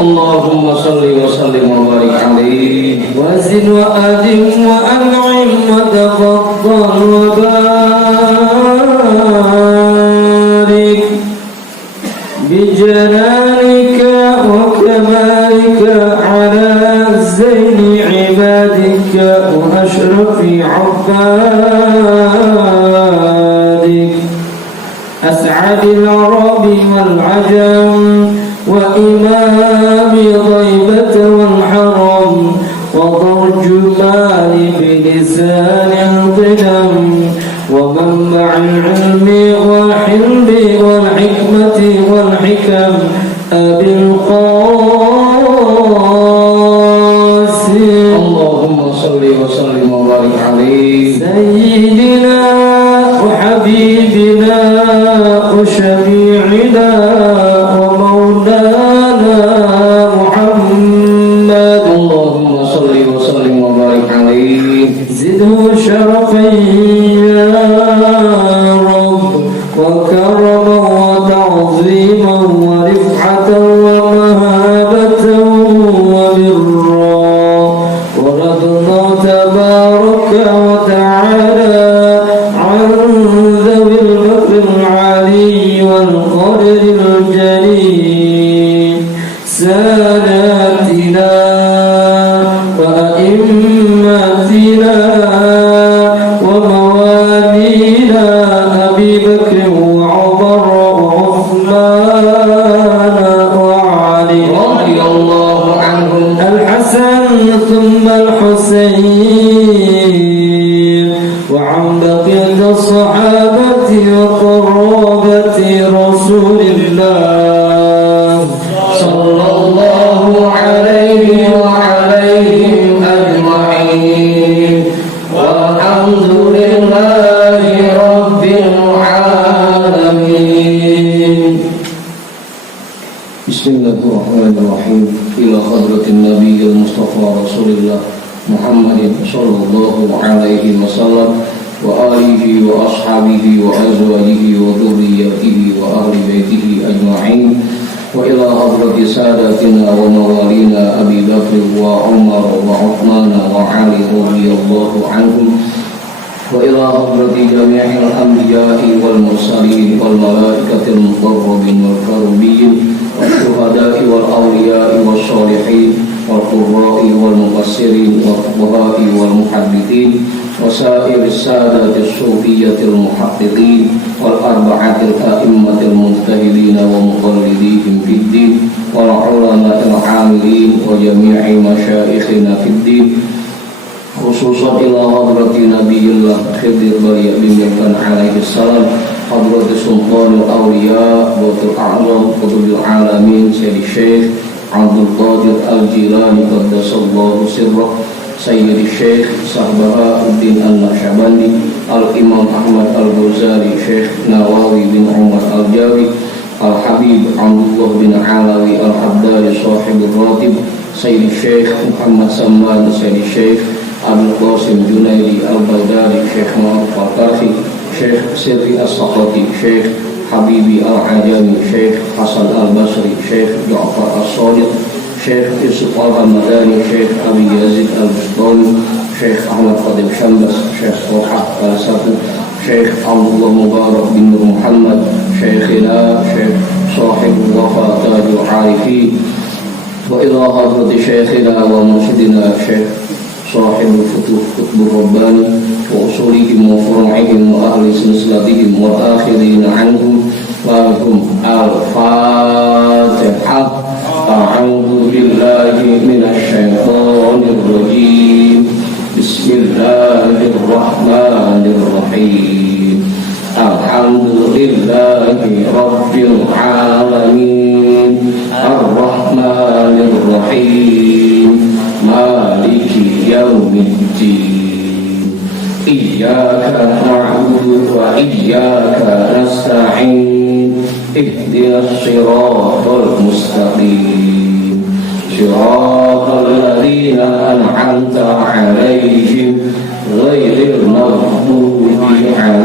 اللهم صل وسلم وبارك عليه وزد وأدم وأنعم وتفضل وبارك بجلالك وكمالك على زين عبادك وأشرف عبادك أسعد العرب والعجم وإمام ضيبة والحرم وترجمان بلسان القدم ومنبع العلم والحلم والحكمة والحكم أبي القاسم اللهم صل وسلم وبارك عليه سيدنا وحبيبنا وشفيعنا ومولانا محمد اللهم صل وسلم وبارك عليه زده شرفا يا رب وكرما وتعظيما ورفعة ومهابة وبرا ورضنا تبارك وتعالى عن ذوي المكر العلي والقدر الجليل ساداتنا وأئمتنا وموالينا أبي بكر وعمر وعثمان وعلي رضي الله عنهم الحسن ثم الحسين وعن بقية الصحابة وقرابة رسول الله صلى الله عليه وعليهم أجمعين والحمد لله رب العالمين. بسم الله الرحمن الرحيم. إلى حضرة النبي المصطفى رسول الله محمد صلى الله عليه وسلم وآله وأصحابه وأزواجه وذريته وأهل بيته أجمعين وإلى حضرة ساداتنا وموالينا أبي بكر وعمر وعثمان وعلي رضي الله عنهم وإلى حضرة جميع الأنبياء والمرسلين والملائكة المقربين والكرمين والشهداء والأولياء والصالحين والقراء والمفسرين والفقهاء والمحدثين وسائر السادة الصوفية المحققين والأربعة الأئمة المجتهدين ومقلديهم في الدين والعلماء العاملين وجميع مشايخنا في الدين خصوصا إلى حضرة نبي الله خضر بن عليه السلام حضرة سلطان الأولياء وقت الأعظم قطب العالمين سيد الشيخ عبد القادر الجيلاني قدس الله سره سيد الشيخ صهباء الدين النقشبندي الإمام أحمد الغزالي شيخ نواوي بن عمر الجاوي الحبيب عبد الله بن علوي الحداري صاحب الراتب سيد الشيخ محمد سمان سيد الشيخ أبو القاسم جنيدي البيداري شيخ معروف القرخي شيخ سري السقطي شيخ حبيبي العجمي شيخ حسن البصري شيخ جعفر الصادق شيخ يوسف الرمضاني شيخ أبي يزيد البسطامي شيخ أحمد قادم شمبس شيخ طلحة السفر شيخ عبد الله مبارك بن محمد شيخنا شيخ صاحب الوفاء تاج العارفين وإلى حضرة شيخنا ومرشدنا شيخ صاحب الفتوح قطب الرباني وأصولهم وفروعهم وأهل سلسلتهم والآخرين عنهم لهم الفاتحة. أعوذ بالله من الشيطان الرجيم. بسم الله الرحمن الرحيم. الحمد لله رب العالمين الرحمن الرحيم مالك يوم الدين إياك نعبد وإياك نستعين اهدنا الصراط المستقيم صراط الذين أنعمت عليهم غير المغضوب عليهم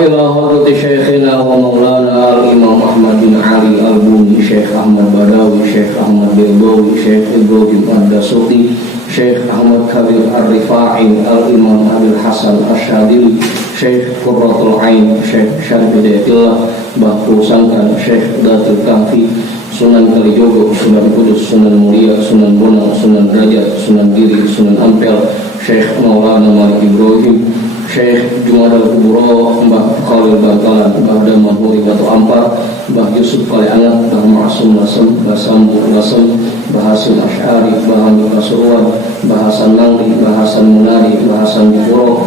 وإلى حضرة شيخنا ومولانا الإمام أحمد بن علي البوني شيخ أحمد بداوي شيخ أحمد بيضاوي شيخ إبراهيم الدسوقي شيخ أحمد كبير الرفاعي الإمام أبي الحسن الشاذلي شيخ قرة العين شيخ شرف هداية الله Bahu Sangkan Syekh Datul Kahfi Sunan Kalijogo Sunan Kudus Sunan Muria Sunan Bonang Sunan Derajat Sunan Giri Sunan Ampel Syekh Maulana Malik Ibrahim Syekh Jumadal Kuburo Mbah Khalil Bangkalan Mbah Daman Huri Batu Ampar Mbah Yusuf Kaliangat Mbah Ma'asum Lasem Mbah Sambu Lasem Mbah Hasim Asy'ari Mbah Hamid Pasuruan Mbah Hasan Nangri Mbah Hasan Munari Mbah Hasan Dipuro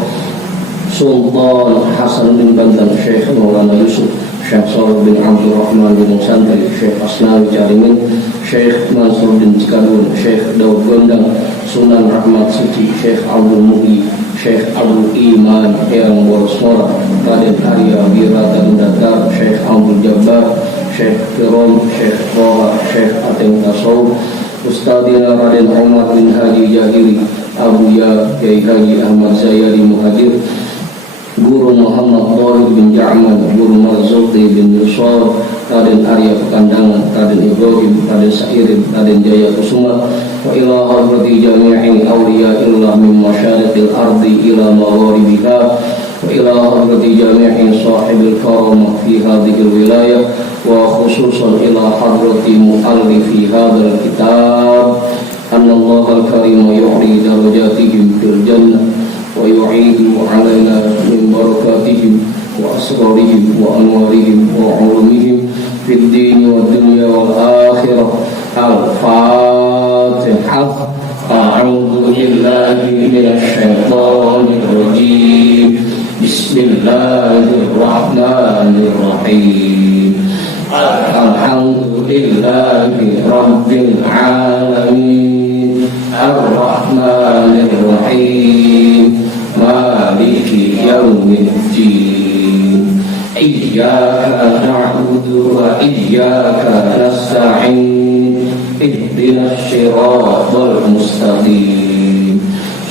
Sultan Hasan bin Bantan Syekh Maulana Yusuf Syekh Salih bin Abdul Rahman bin Santri Syekh Asnawi Carimin Syekh Mansur bin Cikadun Syekh Daud Gondang Sunan Rahmat Suci Syekh Abdul Muhi Syekh Abdul Iman Eyang Borosmora Raden Arya Wirata Datar Syekh Abdul Jabbar Syekh Firon Syekh Roha Syekh Ateng Tasawuf Ustadina Raden Umar bin Haji Jahiri Abuya Kiai Haji Ahmad Zayadi Muhadir Guru Muhammad Tohir bin Ja'man Guru Marzuki bin Yusuf Raden Arya Pekandangan Raden Ibrahim Raden Sa'irin Raden Jaya Kusuma wa ila hadrati jami'i awliya'illah min masyariqil ardi ila magharibiha wa ila hadrati jami'i sahibil karamah fi hadhil wilayah wa khususan ila hadrati mu'allifi hadhal kitab anna Allahal karim yu'li darajatihim fil jannah wa yu'idu alaina min barakatihim wa asrarihim wa anwarihim wa ulumihim fid din wa dunya wal akhirah. Al-Fatihah. A'udzu billahi minasy syaithanir rajim. Bismillahirrahmanirrahim. Alhamdulillahi rabbil alamin. Ar-Rahmanir Rahim. Maliki yaumiddin. Iyyaka na'budu wa iyyaka nasta'in. Ihdinas siratal mustaqim.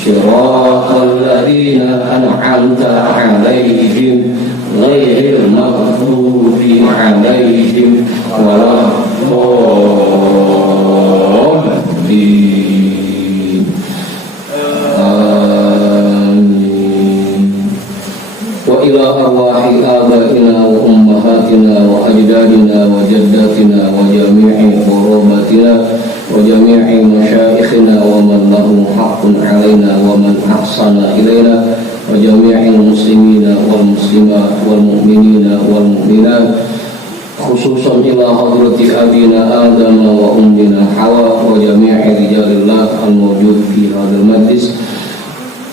Siratal ladzina an'amta 'alaihim ghairil maghdubi 'alaihim waladdallin. Wa ila arwahi abaina wa ummahatina wa ajdadina wa jaddatina wa jami'i qurabatina wa jami'i masyayikhina wa man lahum haqqun 'alaina wa man ahsana ilaina wa jami'il muslimina wal muslimat wal mu'minina wal mu'minat khususan ila hadrati abina Adam wa ummina Hawa wa jami'i rijalillah al-mawjud fi hadzal majlis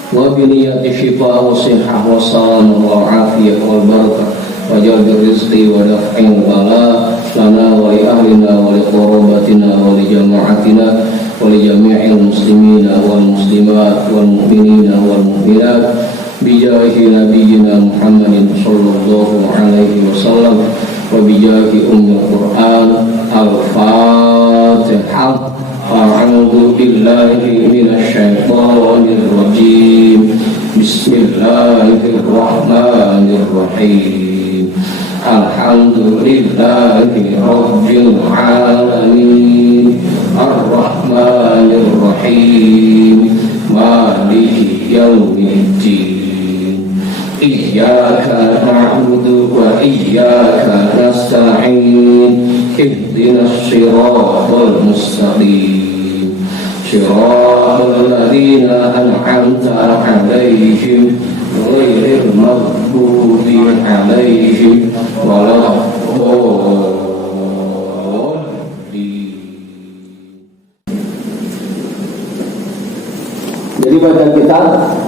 wa biniyati shifa wa sihah wa salamah wa afiyah wal barakah wa jalbil rizqi wa daf'il bala lana wa li ahlina wa li qurabatina wa li jama'atina wa li jami'il muslimina wal muslimat wal mu'minina wal mu'minat bijahi nabiyyina Muhammadin sallallahu alaihi wasallam wa bijahi ummil Qur'an. Al-Fatihah. A'udzu billahi minasy syaithanir rajim. Bismillahirrahmanirrahim. Alhamdulillahi rabbil alamin. Ar-Rahmanir Rahim. Maliki yaumiddin. Iyyaka na'budu wa iyyaka nasta'in. Ihdinas siratal mustaqim. Siratal ladzina an'amta 'alaihim ghairil maghdubi 'alaihim waladdallin. Jadi bacaan kita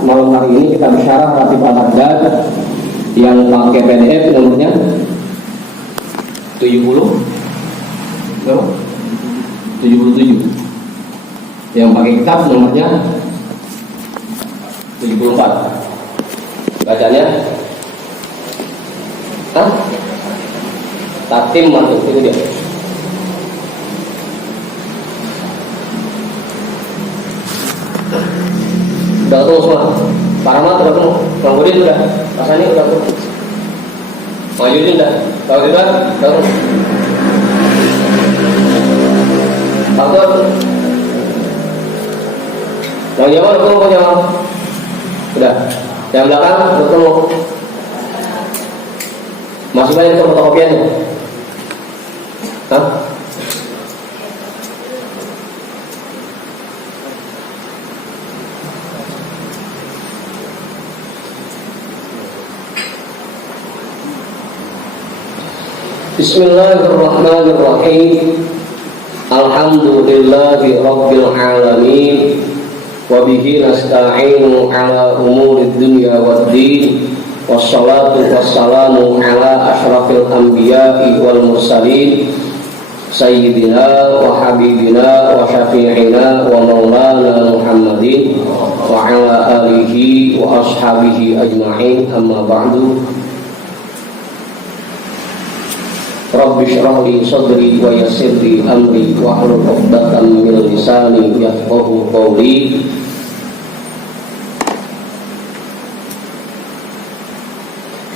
malam hari ini kita bicara Ratib Al-Haddad yang pakai PDF nomornya 70 berapa? 77. Yang pakai kitab nomornya 74. Bacanya Tatim masuk itu dia. Udah ketemu semua. Pak Rahmat udah ketemu. Bang Budi udah. Pak Sani udah ketemu. Majuin dah. Tahu tidak? Tahu. Tahu. Yang jawab ketemu punya. Sudah. Yang belakang ketemu. Masih banyak fotokopiannya. Hah? Bismillahirrahmanirrahim. Alhamdulillahi rabbil alamin. Wa bihi nasta'inu ala umurid dunya waddin. Wassalatu wassalamu ala asyrafil anbiya'i wal mursalin sayyidina wa habibina wa syafi'ina wa maulana Muhammadin wa ala alihi wa ashabihi ajma'in. Amma ba'du. Rabbi shrah li sadri wa yassir li amri wa hlul 'uqdatam min lisani yafqahu qawli.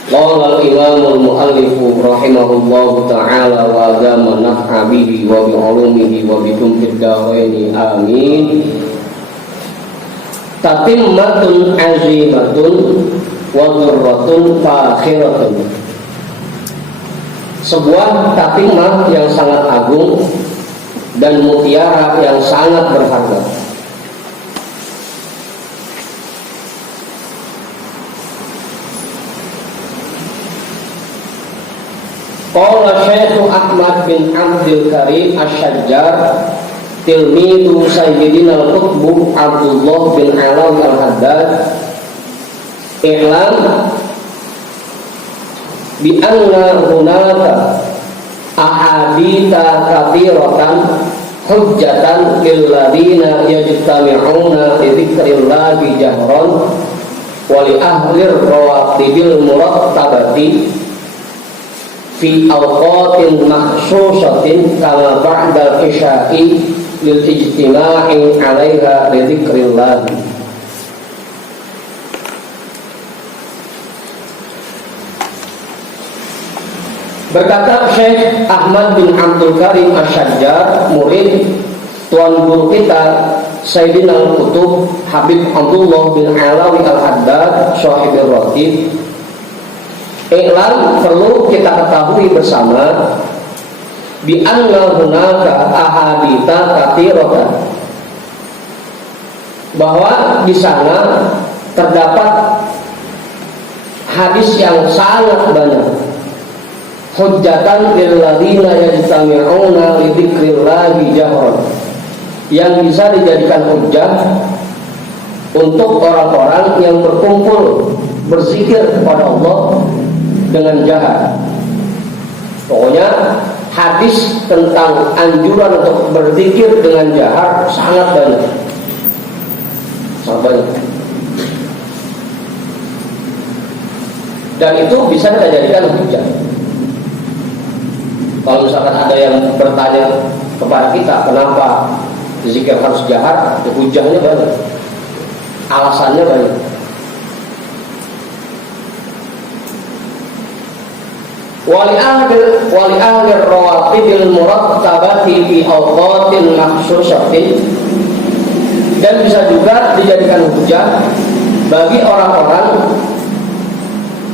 Qala al-imam al-muallif rahimahullahu ta'ala wa azama naf'a bihi wa bi 'ulumihi wa bikum fid dharain amin. Tatimmatun azimatun wa dhurratun fakhiratun. Sebuah tatimah yang sangat agung dan mutiara yang sangat berharga. Qala Syekh Ahmad bin Abdul Karim Asy-Syajjar tilmidu Sayyidina al-Qutb Abdullah bin Alawi al-Haddad i'lam bi anna hunaka ahaditha katsiratan hujjatan lil ladina yajtami'una li dzikrillahi jahran wa li ahli rawatibil murattabati fi awqatin makhsusatin kama ba'dal isya'i lil ijtima'i 'alaiha li dzikrillahi. Berkata Syekh Ahmad bin Abdul Karim Asy-Syajjar, murid tuan guru kita Sayyidina Al-Qutb Habib Abdullah bin Alawi Al-Haddad Shahibul Ratib, iklan perlu kita ketahui bersama bi anna hunaka ahaditha katsiratan, bahwa di sana terdapat hadis yang sangat banyak. Hujjatan lil ladzina yajtami'una li dzikrillahi jahran, yang bisa dijadikan hujjah untuk orang-orang yang berkumpul berzikir kepada Allah dengan jahar. Pokoknya hadis tentang anjuran untuk berzikir dengan jahar sangat banyak. Sangat banyak. Dan itu bisa kita jadikan hujjah. Kalau misalkan ada yang bertanya kepada kita kenapa zikir harus jahar, ya hujahnya banyak, alasannya banyak. Wali ahli rawatibil murattabati fi awqatin makhsusatin, dan bisa juga dijadikan hujah bagi orang-orang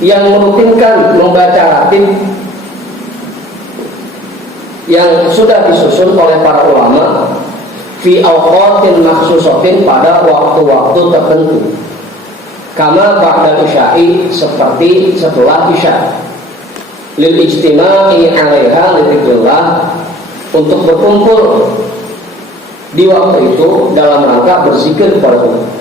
yang merutinkan membaca ratib yang sudah disusun oleh para ulama fi awqatin makhsusatin, pada waktu-waktu tertentu, kama ba'da isya'i, seperti setelah isya, lil ijtima'i 'alaiha lidzikrillah, untuk berkumpul di waktu itu dalam rangka berzikir kepada Allah.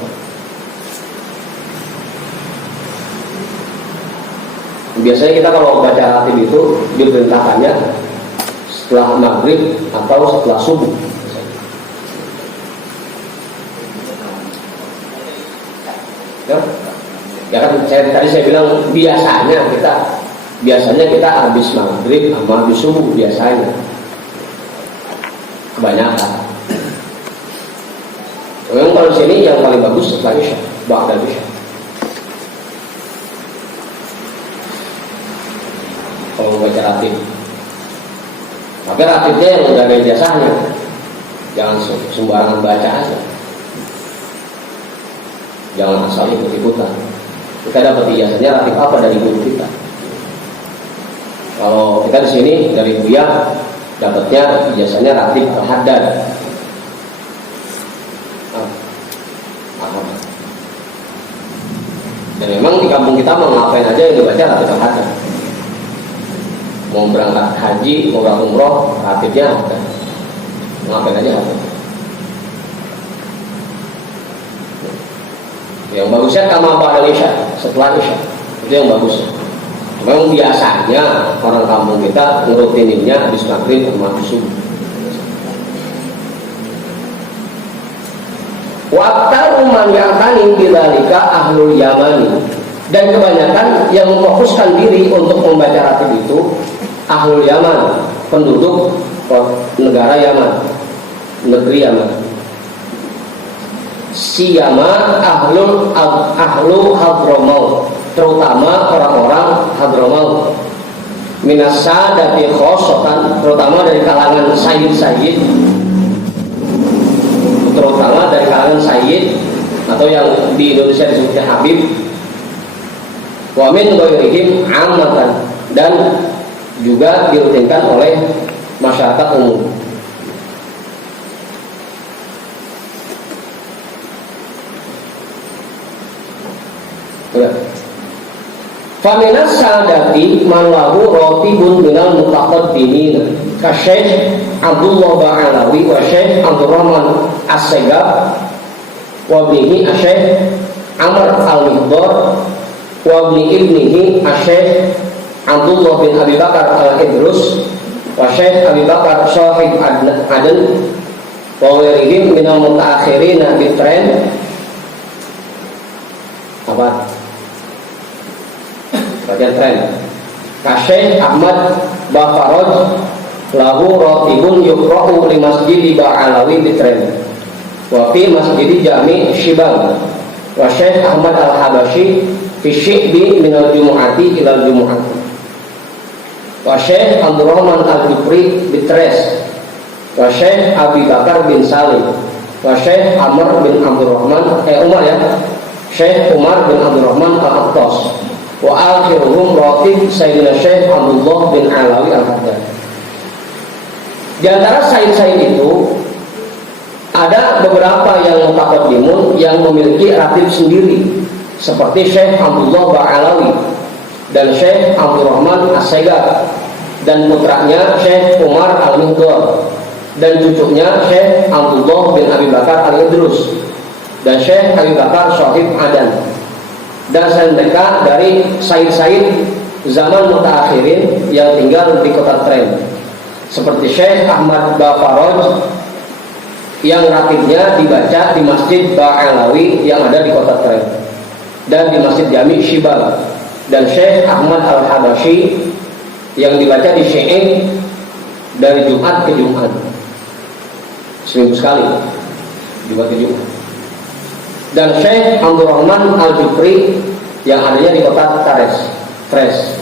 Biasanya kita kalau baca ratib itu diperintahkannya setelah maghrib atau setelah subuh. Ya kan tadi saya bilang biasanya kita habis maghrib sama habis subuh biasanya, kebanyakan. Memang kalau sini yang paling bagus setelah isya, ba'da isya. kalau membaca ratib. Tapi ratibnya yang udah ada ijazahnya, jangan sembarangan baca aja, jangan asal ikut-ikutan. Kita dapat ijazahnya ratib apa dari guru kita. Kalau kita di sini dari Buya dapatnya ijazahnya ratib al-haddad. Dan memang di kampung kita mau ngapain aja yang dibaca ratib al-haddad. Mau berangkat haji, mau berangkat umroh, ratibnya ada. Ngapain aja ada. Yang bagusnya kama ba'da isya, setelah isya. Itu yang bagusnya. Memang biasanya orang kampung kita ngerutininnya habis maghrib sama subuh. Waktu man ya'tani bidzalika ahlul Yamani. Dan kebanyakan yang memfokuskan diri untuk membaca ratib itu ahlul Yaman, penduduk negara Yaman, negeri Yaman. Siyama ahlu Hadramaut, terutama orang-orang Hadramaut. Minas sadati khosotan, terutama dari kalangan sayyid-sayyid, terutama dari kalangan sayyid atau yang di Indonesia disebutnya Habib. Wa min ghairihim ammatan, dan juga dirutinkan oleh masyarakat umum. Ya. Faminas sadati man lahu ratibun minal mutaqaddimin ka Syekh Abdullah Ba'alawi wa Syekh Abdurrahman As-Segaf wa ibnihi Syekh Amr Al-Mihdar wa ibnihi Syekh Abdullah bin Abi Bakar Al-Idrus wa Syekh Abi Bakar Shahid Aden wa ghairihim minal mutaakhirina bitren. Apa? Bagian tren. Syekh Ahmad Bafaroj lahu ratibun yuqra'u li masjid Ba'alawi bitren wa fi masjid Jami' Shibang wa Syekh Ahmad Al-Habashi fi syi'bi minal jumu'ati ilal jumu'ati wa Syekh Abdurrahman Al-Jufri bitres wa Syekh Abi Bakar bin Salim wa Syekh Amr bin Abdurrahman Umar ya, Syekh Umar bin Abdurrahman Al-Attas wa akhiruhum ratib Sayyidina Syekh Abdullah bin Alawi Al-Haddad. Di antara sayyid-sayyid itu ada beberapa yang mutaqaddimun yang memiliki ratib sendiri, seperti Syekh Abdullah Ba'alawi dan Syekh Abdurrahman As-Segaf, dan putranya Syekh Umar Al-Mihdar, dan cucunya Syekh Abdullah bin Abi Bakar Al-Idrus, dan Syekh Abi Bakar Shahid Adan. Dan selain mereka dari sayyid-sayyid zaman mutaakhirin yang tinggal di kota Tren, seperti Syekh Ahmad Bafaroj yang ratibnya dibaca di Masjid Ba'alawi yang ada di kota Tren dan di Masjid Jami' Shibang, dan Syekh Ahmad Al-Habashi yang dibaca di Syi'ib dari Jumat ke Jumat, seminggu sekali, Jumat ke Jumat. Dan Syekh Abdurrahman Al-Jufri yang adanya di kota Tres,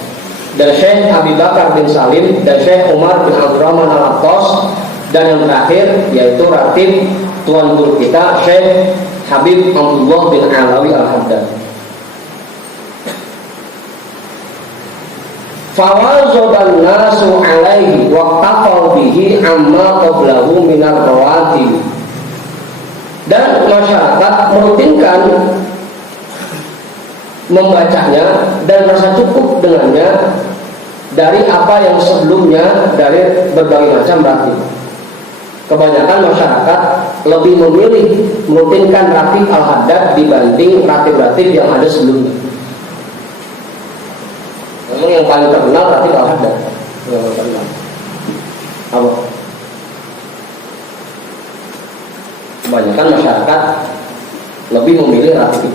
dan Syekh Abi Bakar bin Salim, dan Syekh Umar bin Abdurrahman Al-Attas, dan yang terakhir yaitu ratib tuan guru kita Syekh Habib Abdullah bin Alawi Al-Haddad. Fawazodan nasu alaihi waqtafau bihi amma qablahu minar rawatib. Dan masyarakat merutinkan membacanya dan merasa cukup dengannya dari apa yang sebelumnya dari berbagai macam ratib. Kebanyakan masyarakat lebih memilih merutinkan ratib al-haddad dibanding ratib-ratib yang ada sebelumnya. Memang yang paling terkenal ratib al-haddad. Yang terkenal. Apa? Kebanyakan masyarakat lebih memilih ratib.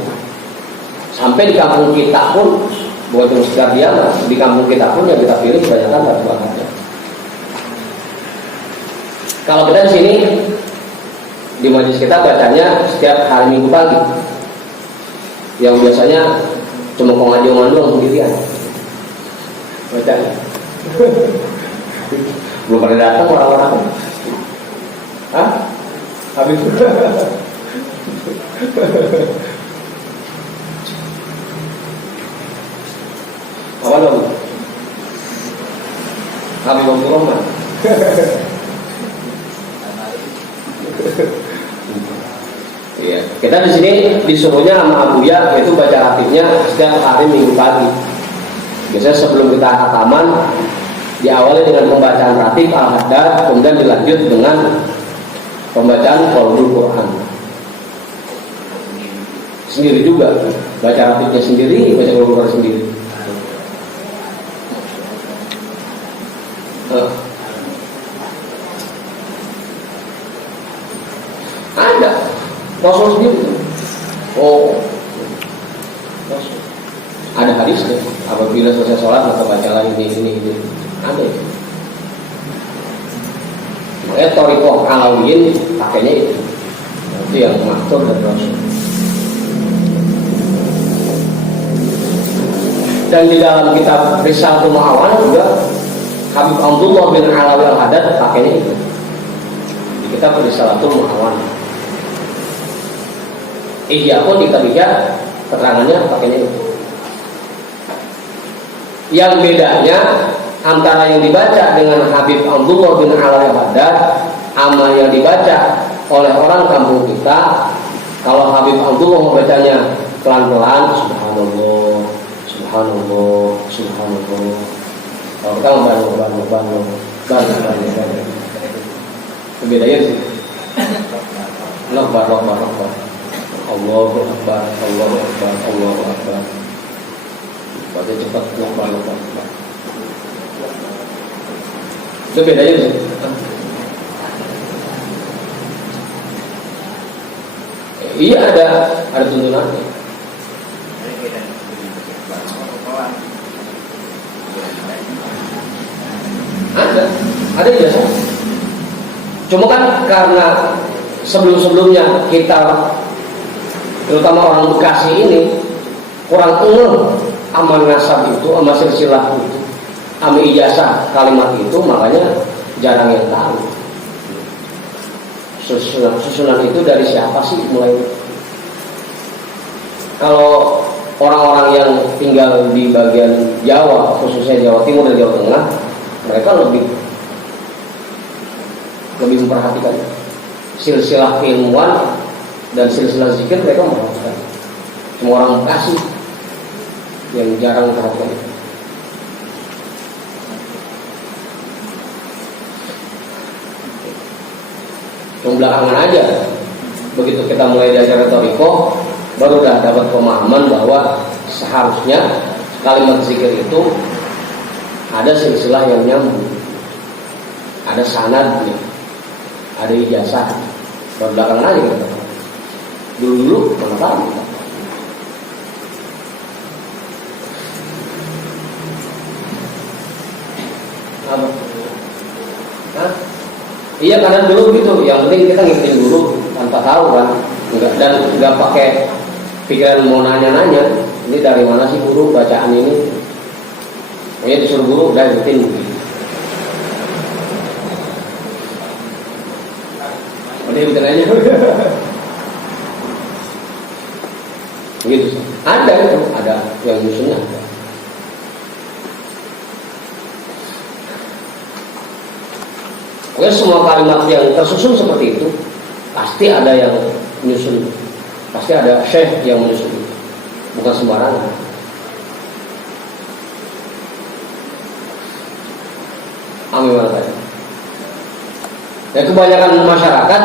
Sampai di kampung kita pun, bukan cuma sekedar dia, di kampung kita pun yang kita pilih kebanyakan ratib al-haddad. Kalau kita di sini di majelis kita bacanya setiap hari Minggu pagi, yang biasanya cuma pengajian doang sendirian bacanya. Belum pada datang orang-orang. Hah? Habib. Apa dong? Habib Abdul Rahman. Iya, kita di sini disuruhnya sama Abuya yaitu baca ratibnya setiap hari Minggu pagi. Biasanya sebelum kita khataman diawali dengan pembacaan ratib Al-Haddad, kemudian dilanjut dengan pembacaan Qaulul Quran. Sendiri juga, baca ratibnya sendiri, baca Qaulul Quran sendiri. Ada Rasul sendiri. Oh, Rasul. Ada hadisnya. Apabila selesai sholat maka bacalah ini. Ada itu. Makanya Thariqah Alawiyin pakainya itu. Itu yang maksud dari Rasul. Dan di dalam kitab Risalatul Mu'awan juga Habib Abdullah bin Alawi Al-Haddad pakainya itu. Di kitab Risalatul Mu'awan. Iya pun di kitabnya keterangannya pakainya itu. Yang bedanya antara yang dibaca dengan Habib Abdullah bin Alawi Al-Haddad sama yang dibaca oleh orang kampung kita. Kalau Habib Abdullah membacanya pelan-pelan, subhanallah, subhanallah, subhanallah. Kalau kita membangun. Bedanya sih. Akbar. Allahu Akbar, Allahu Akbar, Allahu Akbar. Baca cepat, Akbar. Itu bedanya sih. Iya ada tuntunannya. Ada biasa. Cuma kan karena sebelum-sebelumnya kita terutama orang Bekasi ini kurang aman nasab itu, sama silsilah itu, sama ijazah kalimat itu, makanya jarang yang tahu. Susunan itu dari siapa sih mulai? Kalau orang-orang yang tinggal di bagian Jawa, khususnya Jawa Timur dan Jawa Tengah, mereka lebih memperhatikan silsilah keilmuan dan silsilah zikir, mereka memperhatikan. Semua orang Bekasi yang jarang memperhatikan itu. Yang belakangan aja, begitu kita mulai diajar Thariqah, baru udah dapat pemahaman bahwa seharusnya kalimat zikir itu ada silsilah yang nyambung, ada sanadnya, ada ijazah. Baru belakangan aja kita tahu. Dulu mana tahu kita. Apa? Hah? Iya, karena dulu gitu. Yang penting kita ngikutin dulu tanpa tahu kan, nggak pakai pikiran mau nanya-nanya. Ini dari mana sih guru bacaan ini? Pokoknya disuruh guru udah ikutin. Udah ikutin aja. Gitu. Ada yang nyusunnya. Pokoknya semua kalimat yang tersusun seperti itu pasti ada yang menyusun, pasti ada syekh yang menyusun, bukan sembarangan. Amin warahmatullahi. Dan kebanyakan masyarakat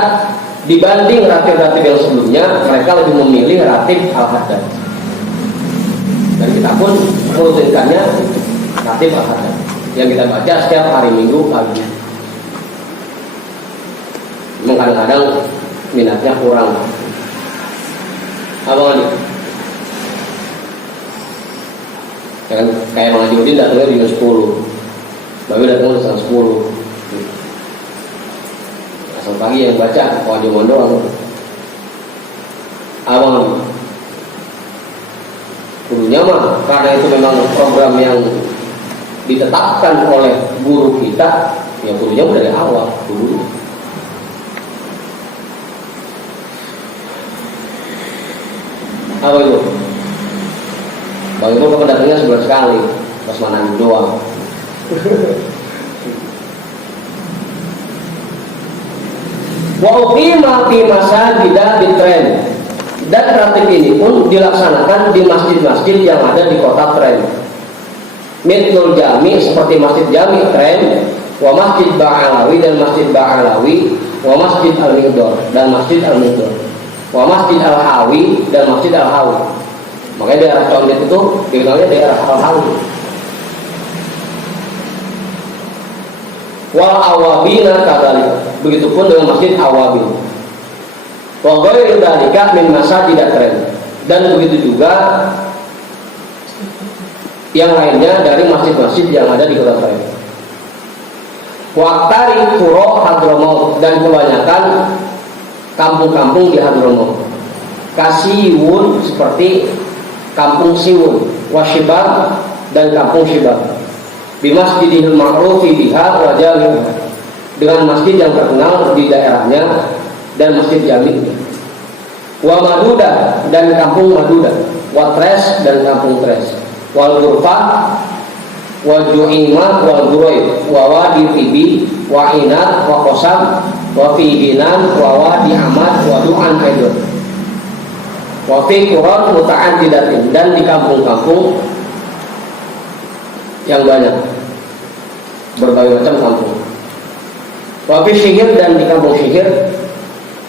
dibanding ratib-ratib yang sebelumnya, mereka lebih memilih ratib Al-Haddad. Dan kita pun merutinkannya ratib Al-Haddad yang kita baca setiap hari Minggu pagi. Memang kadang-kadang minatnya kurang. Apa lagi? Kan kayak Mang Haji Udin datangnya di jam 10, Babi datangnya di jam 10. Asal pagi yang baca, Pak Haji doang. Abang dulunya mah karena itu memang program yang ditetapkan oleh guru kita, ya gurunya udah dari awal dulu. Apa itu? Bang itu kependatannya sebulan sekali, pas mana doang. Wa uqima fi masajida bitren, dan ratib ini pun dilaksanakan di masjid-masjid yang ada di kota Tren. Mithlul Jami, seperti Masjid Jami Tren, wa Masjid Ba'alawi dan Masjid Ba'alawi, wa Masjid Al-Migdor dan Masjid Al-Migdor, wa Masjid Al-Hawi dan Masjid Al-Hawi. Makanya daerah Condet itu dikenalnya daerah Al-Hawi. Wal awabina kadzalik, begitupun dengan Masjid Awabin. Wa ghairu dzalika min masajid Tren, dan begitu juga yang lainnya dari masjid-masjid yang ada di kota Tren. Wa aktari qura Hadramaut, dan kebanyakan kampung-kampung di Hadramaut. Kasiwun, seperti kampung Siwun, wa Shibab, dan kampung Shibab. Bi masjidil ma'rufi biha wa jami', dengan masjid yang terkenal di daerahnya dan masjid jami'nya. Wa Maduda, dan kampung Maduda, wa Tres, dan kampung Tres, wal Ghurfah, wa Ju'ima, wal Ghuraib, wa Wadi Tibi, wa Inat, wa Qosam, wa Fidinan, wa Wadi Ahmad, wa Du'an Aidun, wa fi Quran muta'addidatin, dan di kampung-kampung yang banyak, berbagai macam kampung. Wafi Syihir, dan di kampung Syihir,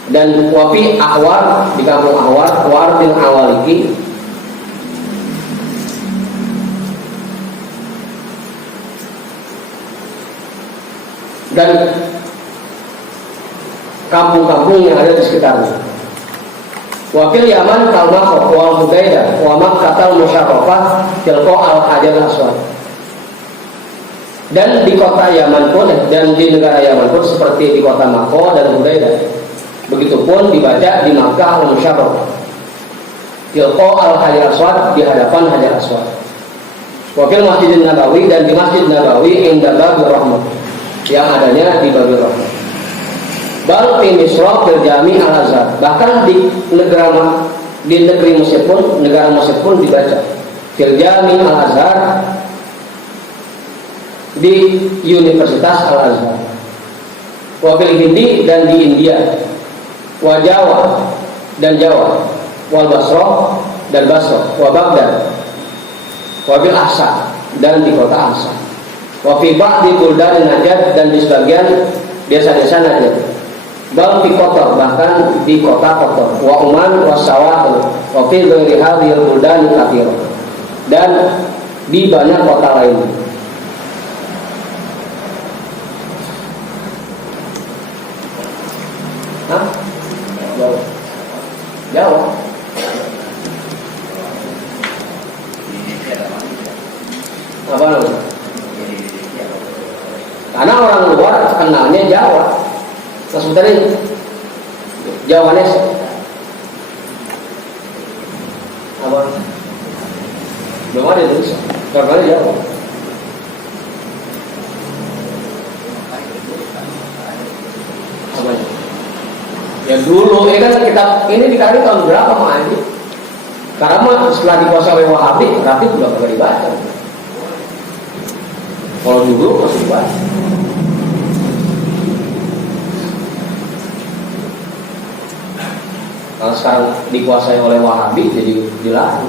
dan wafi Ahwar, di kampung Ahwar, War bin Awaliki, dan kampung-kampung yang ada di sekitarnya. Wakil Yaman Kalmakh wal Hudaidah wa Makkatal Musyarrafah tilqa al-Hajar Aswad, dan di kota Yaman pun, dan di negara Yaman pun seperti di kota Makkah dan Hudaidah. Begitupun dibaca di Makkah al-Musyarrafah tilqa al-Hajar Aswad, di hadapan Hajar Aswad. Wakil Masjid Nabawi, dan di Masjid Nabawi inda Babur Rahmah, yang adanya di Babur Rahmah. Bal fi Misra fil Jami' Al-Azhar, bahkan di negeri Mesir pun, negara Mesir pun dibaca fil Jami' Al-Azhar, di Universitas Al-Azhar. Wa fil Hindi, dan di India. Wa Jawa, dan Jawa. Wal Basra, dan Basra. Wa Baghdad, wa bil Ahsa, dan di kota Ahsa. Wa fi ba'di buldan Najd, dan di sebagian desa-desa Najd. Bal fi Qatar, bahkan di kota Qatar. Wa Oman, wa Sawahil, wa fi ghairi hadhil buldan katsira, dan di banyak kota lainnya. Hah? Jawa. Apa namanya? Karena orang luar kenalnya Jawa. Sebenarnya Jawaannya apa? Belum ada Indonesia. Karena Jawa. Apa ya? Ya dulu, ini kan kitab ini dikali tahun berapa mah ini? Karena setelah dikuasai oleh Wahabi, berarti sudah pernah dibaca. Kalau dulu masih dibaca. Kalau sekarang dikuasai oleh Wahabi, jadi dilarang.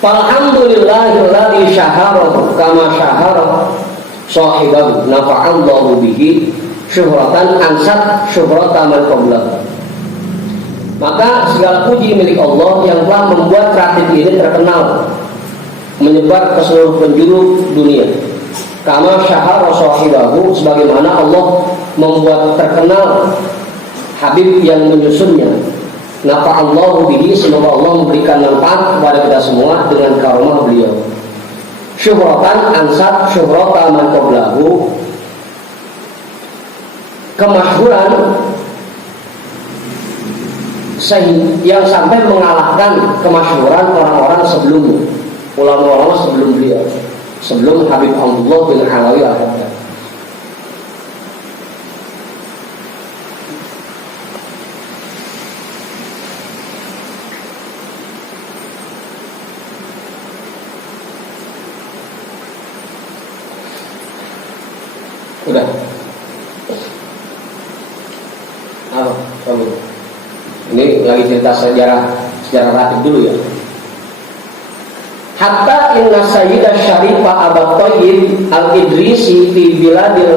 Alhamdulillahilladzi syaharahu kama syahara sahibahu nafa'allahu bihi syuhratan ansat syuhrata man qablahu. Maka segala puji milik Allah yang telah membuat ratib ini terkenal, menyebar ke seluruh penjuru dunia. Kama syahara sahibahu, sebagaimana Allah membuat terkenal Habib yang menyusunnya. Nafa'allahu bihi, semoga Allah memberikan manfaat kepada kita semua dengan karomah beliau. Syuhratan ansat syuhrata man qablahu, kemasyhuran yang sampai mengalahkan kemasyhuran orang-orang sebelumnya, ulama-ulama sebelum beliau, sebelum Habib Abdullah bin Alawi Al-Haddad. Udah. Apa? Kamu. Ini lagi cerita sejarah ratib dulu ya. Hatta inna sayyidah syarifah Abu Thayyib al-Idrisi fi biladil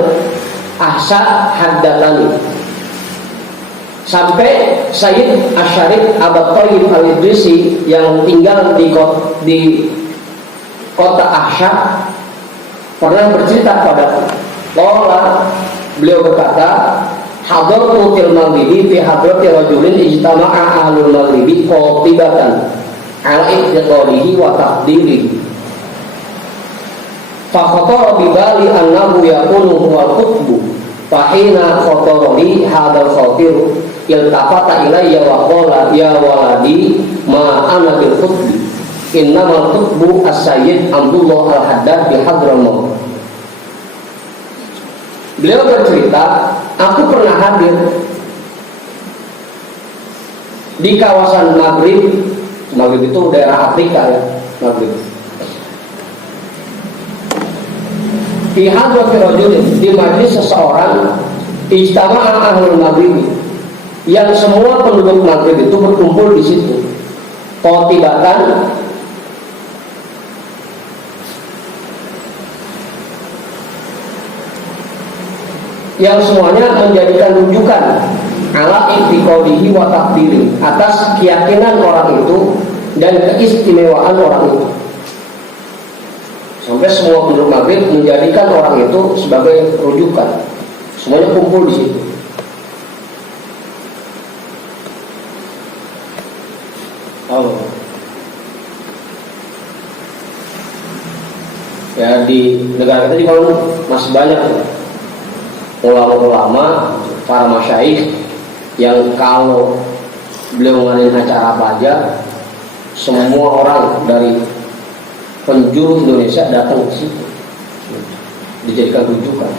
ahsa haddatani. Sampai Sayyid Asy-Syarif Abu Thayyib al-Idrisi yang tinggal di kota Ahsa pernah bercerita kepada Lola, beliau berkata, hadartu fil maghribi fi hadrati rajulin ijtama'a ahlul maghribi qatibatan ala iqrarihi wa taqdirihi. Fa khatara bi bali annahu yakunu huwa qutbu. Fa hina khatara li hadzal khatir iltafata ilayya wa qala ya waladi ma ana bil qutbi. Innamal qutbu as-sayyid Abdullah Al-Haddad bi Hadramawt. Beliau bercerita, aku pernah hadir di kawasan Maghrib. Maghrib itu daerah Afrika ya, Maghrib. Di hadrati rajulin, di majlis seseorang, ijtama'a ahlul Maghrib, yang semua penduduk Maghrib itu berkumpul di situ. Qatibatan, yang semuanya menjadikan rujukan ala i'tiqadihi wa taqdiri, atas keyakinan orang itu dan keistimewaan orang itu. Sampai semua penduduk Maghrib menjadikan orang itu sebagai rujukan. Semuanya kumpul di situ. Oh. Ya, di negara kita juga masih banyak ya, ulama-ulama, para masyaikh yang kalau beliau ngadain acara apa aja, semua orang dari penjuru Indonesia datang ke situ, dijadikan rujukan.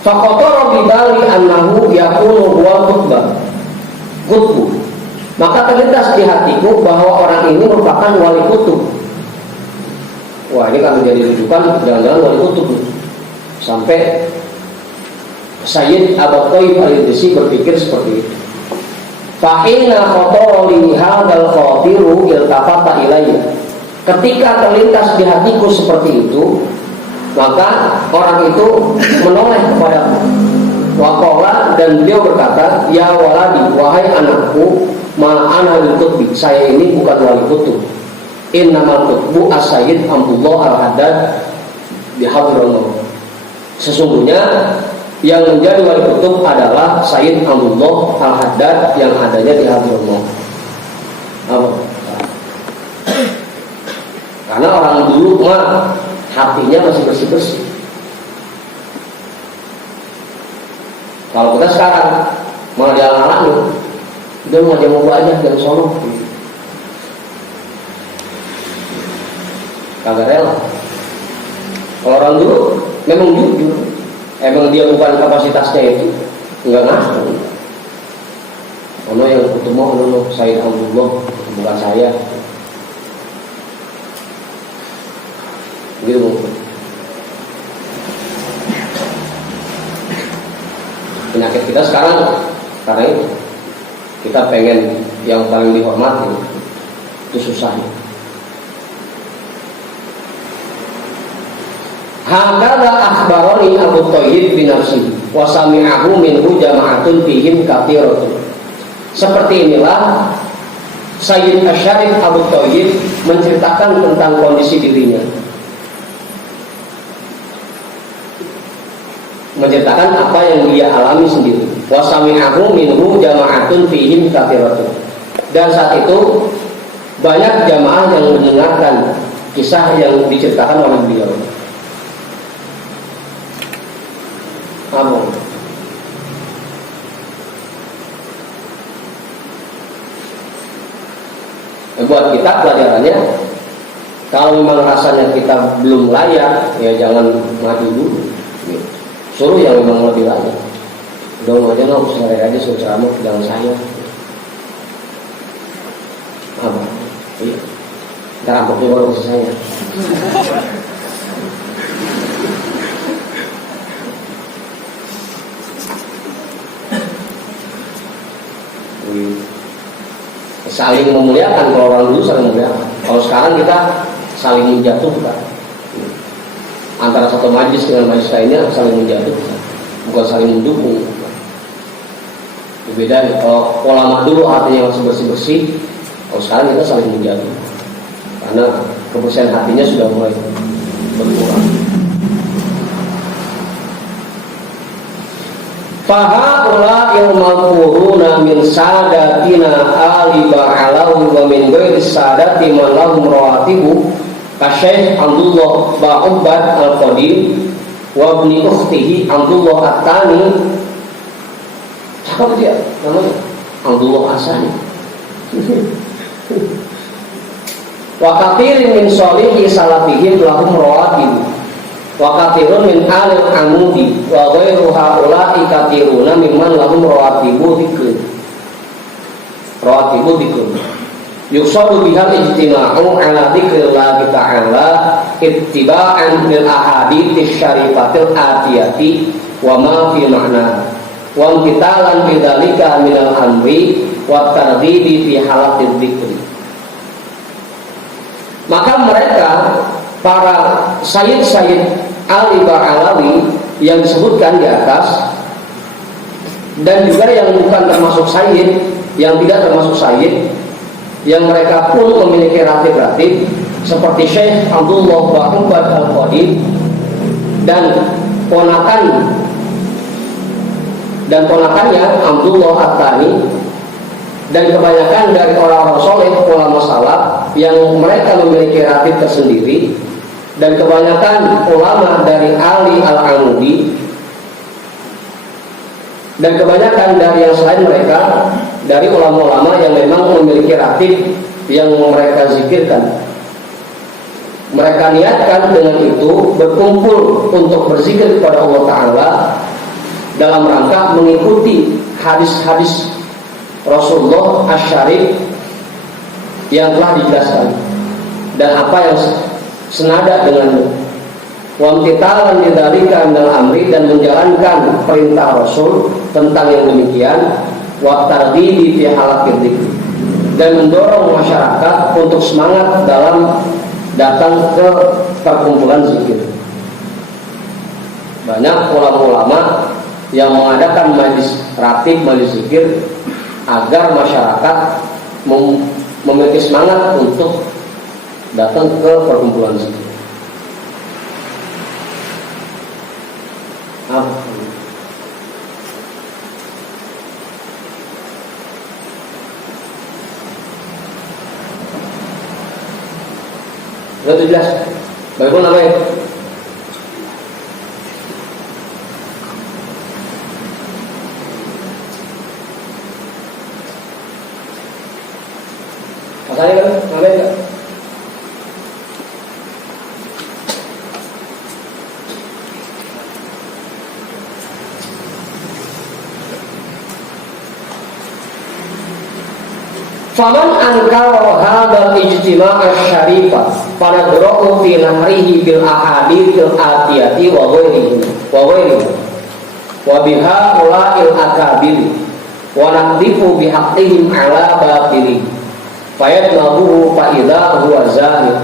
Faqatara bi bali annahu yakunu huwa qutbu. Maka terlintas di hatiku bahwa orang ini merupakan wali kutub. Wah, ini kalau jadi rujukan, jangan-jangan wali kutub. Sampai Sayyid Abu Thayyib al-Idrisi berpikir seperti itu. Fa'ina khatara li hadzal khatiru iltafata ilayya. Ketika terlintas di hatiku seperti itu, maka orang itu menoleh kepadaku. Waqala, dan beliau berkata, ya waladi, wahai anakku, ma'ana lil qutbi, saya ini bukan wali kutub. Innamal qutbu as-sayyid Abdullah Al-Haddad bi Hadramawt. Sesungguhnya yang menjadi wali kutub adalah Sayyid Abdullah Al-Haddad yang adanya di Hadramawt. Apa? Karena orang dulu mah hatinya masih bersih-bersih. Kalau kita sekarang malah dialang-alangin, dia mau jamu aja dan sono, kagak rela. Kalau orang dulu memang jujur, emang dia bukan kapasitasnya itu, enggak ngaku. Ono yang ketemu dulu Sayyid Abdullah, bukan saya. Gitu. Penyakit kita sekarang karena itu kita pengen yang paling dihormati, itu susahnya. Hakadha akhbarani Abu Thayyib bin Nafsi wa sami'ahu minhu jama'atun fihim katsiratun. Seperti inilah Sayyid Asy-Syarif Abu Thayyib menceritakan tentang kondisi dirinya, menceritakan apa yang dia alami sendiri. Wa sami'ahu minhu jama'atun fihim katsiratun. Dan saat itu banyak jamaah yang mendengarkan kisah yang diceritakan oleh beliau. Apa? Buat kita pelajarannya, kalau memang rasanya kita belum layak, ya jangan maju dulu. Suruh yang memang lebih layak. Udah aja nggak usah aja suruh ceramah, jangan saya. Apa? Iya. Ntar rampoknya baru ke saya. Saling memuliakan, kalau orang dulu saling memuliakan. Kalau sekarang kita saling menjatuhkan. Antara satu majlis dengan majlis lainnya saling menjatuhkan, bukan saling mendukung. Beda. Kalau ulama dulu artinya masih bersih-bersih, kalau sekarang kita saling menjatuhkan. Karena kebersihan hatinya sudah mulai berkurang. Fahaula ilmaquruna min sadatina ali ba'alahu wa min ghairi sadati man lahum rawatibu kasyaikh Abdullah Ba'ubad Al-Qadim wa ibni ukhtihi Abdullah At-Tani. Siapa dia namanya? Abdullah Asani. Wa kathirin min sholihi salafihim lahum rawatibu wa kathirun min alil amudi wa ghairu haula'i kathiruna mimman lahum rawatibu dzikr yuqsadu bihal ijtima'u ala dzikrillah ta'ala ittiba'an lil ahadits syarifatil atiyati wa ma fi ma'na wa imtithalan bidzalika minal amri wa targhibi fi halatiz dzikri. Maka mereka para sayyid-sayyid Ali Ba'alawi yang disebutkan di atas, dan juga yang bukan termasuk sayyid, yang tidak termasuk sayyid, yang mereka pun memiliki ratib-ratib seperti Syekh Abdullah Ba'ubad Al-Qadim dan ponakannya Abdullah At-Tani, dan kebanyakan dari orang-orang soleh, ulama salaf yang mereka memiliki ratib tersendiri, dan kebanyakan ulama dari Ali Al-Amudi, dan kebanyakan dari yang selain mereka dari ulama-ulama yang memang memiliki ratib yang mereka zikirkan. Mereka niatkan dengan itu berkumpul untuk berzikir kepada Allah Ta'ala dalam rangka mengikuti hadis-hadis Rasulullah Asy-Syarif yang telah dijelaskan dan apa yang senada dengannya. Wa imtithalan lidzalika minal amri, dan menjalankan perintah Rasul tentang yang demikian, wa targhibi fi halaqid dzikr, dan mendorong masyarakat untuk semangat dalam datang ke perkumpulan zikir. Banyak ulama-ulama yang mengadakan majlis ratib, majlis zikir agar masyarakat memiliki semangat untuk datang ke perkumpulan zikir. Sudah jelas. Bagaimana namanya? Pasalnya kan? Namanya kan? Faman ankara hadzal ijtima' asy-syarifah fanadra'u fi nahrihi bil ahaditsil atiyati wa ghairihi wa biha ula'il akabir wa naqdifu bihaqqihim ala batili fayadmahu fa idza huwa zahid.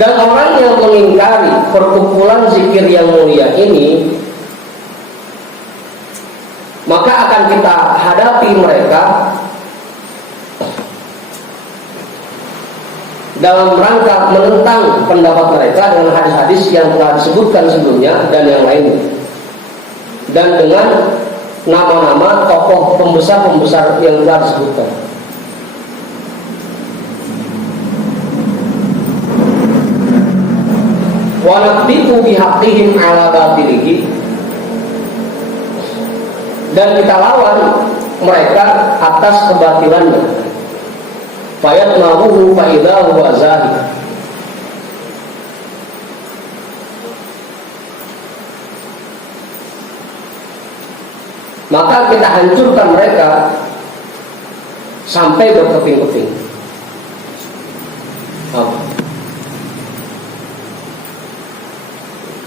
Dan orang yang mengingkari perkumpulan zikir yang mulia ini, akan kita hadapi mereka dalam rangka menentang pendapat mereka dengan hadis-hadis yang telah disebutkan sebelumnya dan yang lainnya, dan dengan nama-nama tokoh pembesar-pembesar yang telah disebutkan. Wa naqdifu bihaqqihim ala batilihi, dan kita lawan mereka atas kebatilannya. Fayatmahu fa idza huwa zahid, maka kita hancurkan mereka sampai berkeping-keping.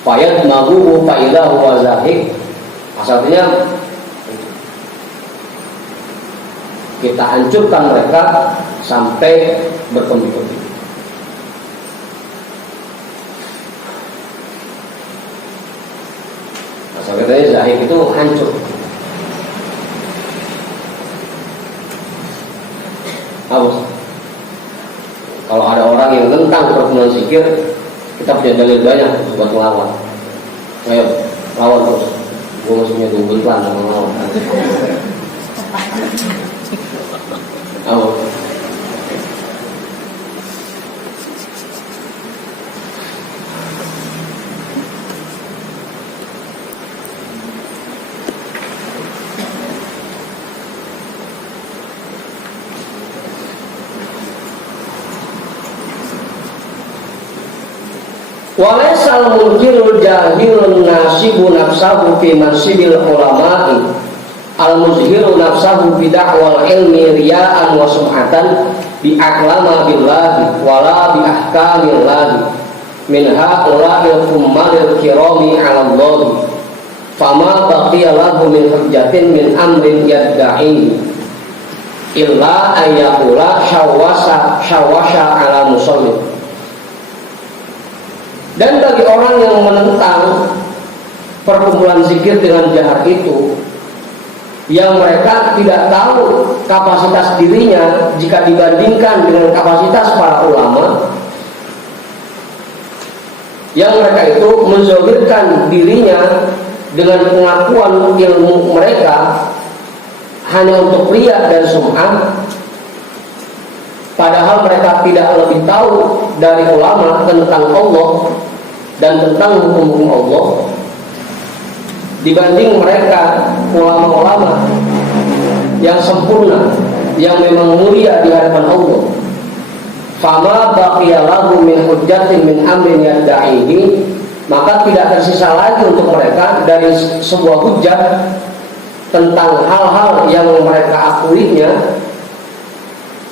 Fayatmahu fa idza huwa zahid, artinya kita hancurkan mereka sampai berkeping-keping. Masa katanya zahid itu hancur. Kalau ada orang yang tentang perkebunan zikir, kita punya dalil banyak buat melawan. Ayo lawan terus. Gue maksudnya double plan sama lawan. Ayo. Walaisal munkirul jahilun nasibu nafsahu fi mansibil ulama'i al-muzhiru nafsahu bida'wal ilmi riya'an wa sum'atan bi'aklama billahi wala bi'ahkamillahi min ha'ula'il kummalil kirami 'ala Allahi fama baqiya lahu min hujjatin min amrin yadda'ihi illa ayyakula syawasha 'ala musallin. Dan bagi orang yang menentang perkumpulan zikir dengan jahat itu, yang mereka tidak tahu kapasitas dirinya jika dibandingkan dengan kapasitas para ulama, yang mereka itu menzalirkan dirinya dengan pengakuan ilmu mereka hanya untuk riya dan sum'ah, padahal mereka tidak lebih tahu dari ulama tentang Allah dan tentang hukum-hukum Allah dibanding mereka ulama-ulama yang sempurna, yang memang mulia di hadapan Allah. Fama baqiya lahu min hujjatin min amrin yadda'ihi, maka tidak tersisa lagi untuk mereka dari sebuah hujjah tentang hal-hal yang mereka akuinya,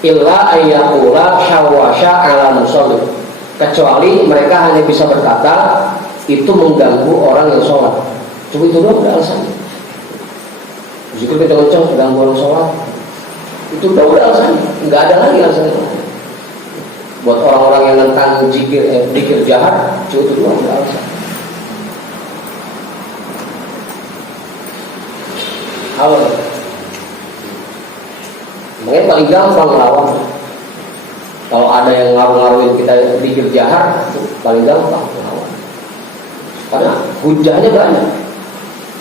illa ayyakula syawasha 'ala musallin, kecuali mereka hanya bisa berkata itu mengganggu orang yang sholat. Cuma itu doang udah alasan. Zikir kencang-kencang mengganggu orang sholat, itu doang udah alasan. Nggak ada lagi alasan. Buat orang-orang yang tentang zikir jahat, cuma itu doang udah alasan. Awal. Makanya paling gampang melawan. Kalau ada yang ngaruh-ngaruhin kita pikir jahat, paling gampang melawan. Karena hujahnya banyak,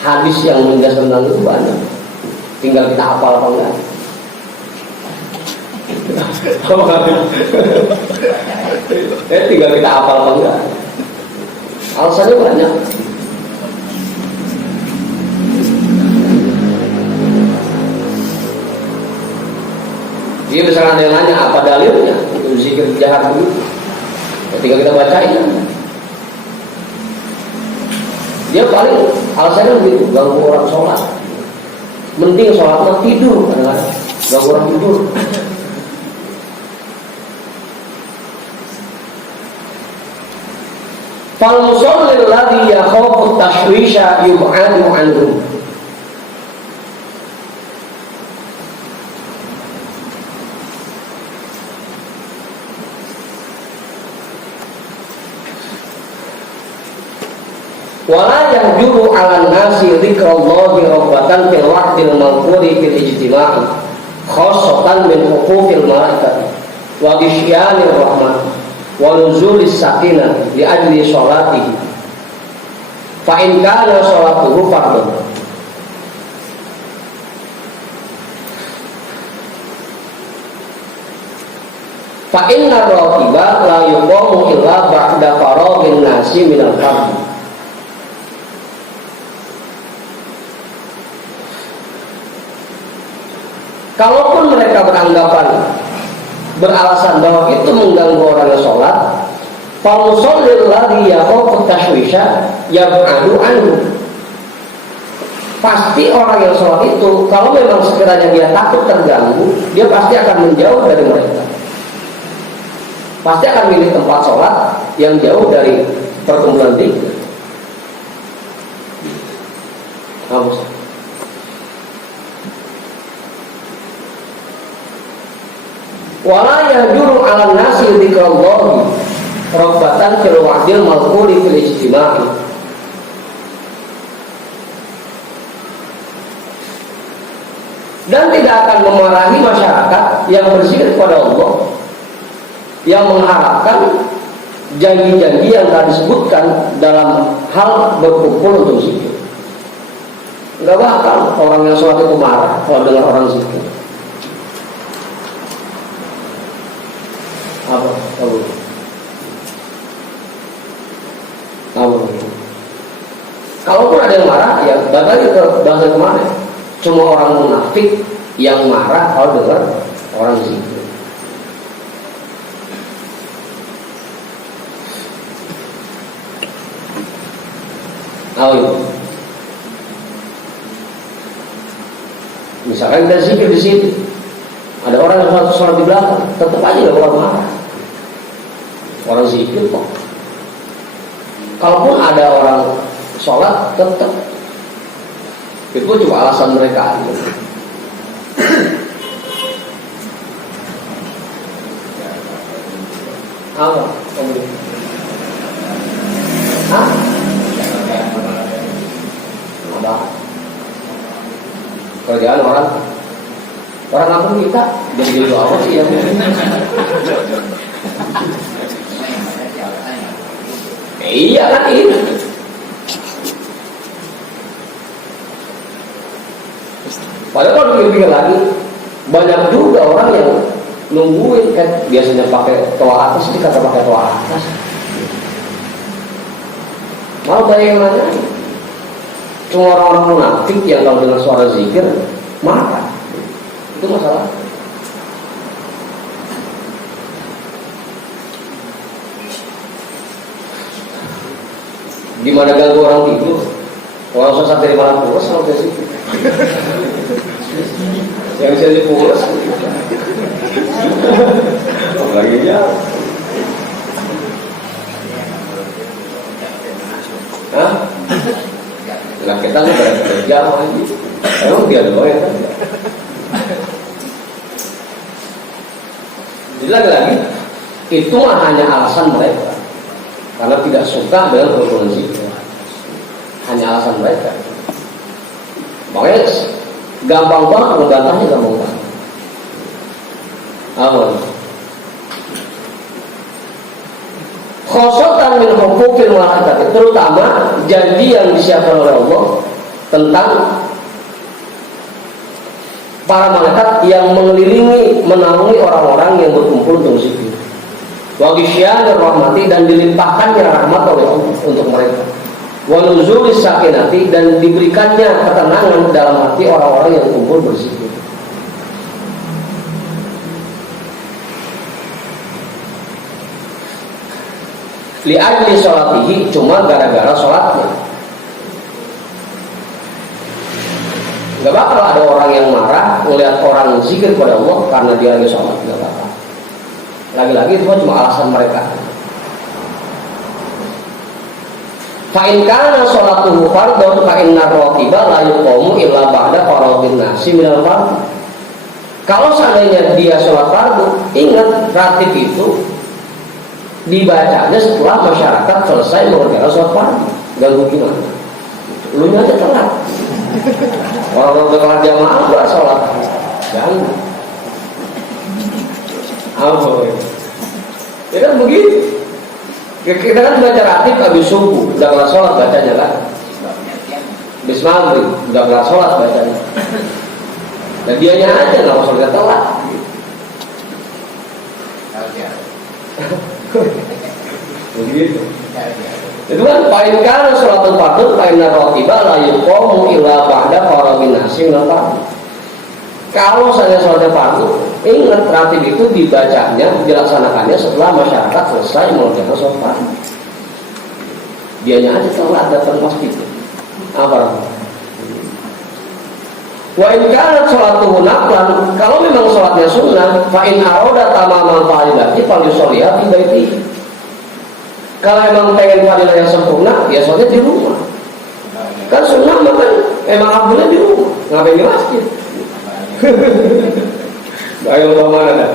hadis yang menjelaskan tentang itu banyak. Tinggal kita hafal apa enggak. Tinggal kita hafal apa enggak. Alasannya banyak. Dia misalnya ada yang nanya apa dalilnya untuk zikir jahat begitu, ketika kita bacain kan, dia paling alasannya begitu, ganggu orang sholat. Mending sholatnya tidur, kadang-kadang ganggu orang tidur. Fal musallil ladzi yakhafu tashwisha yub'adu anhu. Wala yang juru 'alan nasi dzikrallahi rabbatan fil waqtil mawquri fil ijtima'i khassatan min huquqil malaikati wa ghishyanir rahmat wa nuzulis sakinah li ajli sholatihi fa in kana sholatuhu fardhu. Fa inna ratiba la yuqamu illa ba'da faraghin nasi minal fardhi. Kalaupun mereka beralasan bahwa itu mengganggu orang yang sholat, famusallil ladzi yakhafu tashwisha yab'adu anhu. Pasti orang yang sholat itu, kalau memang sekiranya dia takut terganggu, dia pasti akan menjauh dari mereka. Pasti akan milih tempat sholat yang jauh dari perkumpulan zikir. Wala yahjuru 'alan nasi dzikrallahi rabbatan fil wa'dil malquli fil ijtima'i. Dan tidak akan memarahi masyarakat yang berzikir kepada Allah, yang mengharapkan janji-janji yang telah disebutkan dalam hal berkumpul untuk zikir. Enggak bakal orang yang sholat itu marah kalau dengar orang zikir. Apa? Kalaupun ada yang marah, ya balik ke bahasa kemarin. Cuma orang munafik yang marah kalau dengar orang zikir. Misalkan kita zikir di sini, ada orang yang sholat di belakang, tetap aja nggak bakal marah. Orang zikir kok. Kalaupun ada orang sholat, tetap itu cuma alasan mereka aja. Apa? Hah? Ada kerjaan orang kampung kita jadi apa sih ya? Iya kan ini. Padahal kalau dipikir lagi, banyak juga orang yang nungguin kan, biasanya pakai toa atas, ini kata pakai toa atas. Mau bayangin aja, cuma orang-orang munafik yang kalau dengar suara zikir marah. Itu masalah. Gimana ganggu orang tidur? Orang susah dari malam pulas kalau dia zikir. Yang bisa dipulas lagi ya. Hah? Nah kita nih kerja lagi. Emang dia doang yang kerja. Jadi lagi-lagi itu hanya alasan mereka karena tidak suka dengan perkumpulan zikir. Hanya alasan mereka. Makanya gampang banget membantahnya, gampang banget. Awal. Khosotan min huquqil malaikat, terutama janji yang disiapkan oleh Allah tentang para malaikat yang mengelilingi, menaungi orang-orang yang berkumpul untuk zikir. Wa ghishyanir rahmati, dan dilimpahkannya rahmat oleh Allah untuk mereka. Wa nuzulis sakinati, dan diberikannya ketenangan dalam hati orang-orang yang kumpul berzikir. Li ajli sholatihi, cuma gara-gara sholatnya. Gak bakal ada orang yang marah melihat orang zikir kepada Allah karena dia lagi sholat, gak bakal. Lagi-lagi itu cuma alasan mereka. Fa'in kana sholatuhu fardhu fa'inna rotiba la yuqamu illa ba'da faradhin nasi minal fardhu. Kalau seandainya dia sholat fardu, ingat ratib itu dibacanya setelah masyarakat selesai mengerjakan sholat fardu. Ganggu gimana? Lu aja telat. Orang udah kelar jamaah gua sholat. Jangan. Apa? Ya kan begitu. Kita kan baca ratib habis subuh, udah kelar sholat bacanya kan. Habis maghrib, udah kelar sholat bacanya. Dan dianya aja nggak mau sholat telat. Begitu. Itu kan paling karena sholatul fardhu paling rotiba la yuqamu illa ba'da faramin nasi nafar. Kalau saya sholat fardu, ingat ratib itu dibacanya, dilaksanakannya setelah masyarakat selesai mengerjakan sholat fardu. Dianya aja telat datang masjid. Apa? Wa in kanat sholatuhu naflan, kalau memang sholatnya sunnah, fa in arada tamamal fardhi falyusolliha fi baitihi. Kalau emang pengen fadilah yang sempurna, ya sholatnya di rumah. Kan sunnah mah kan emang abdulnya di rumah, ngapain di masjid? Ayo mana dah?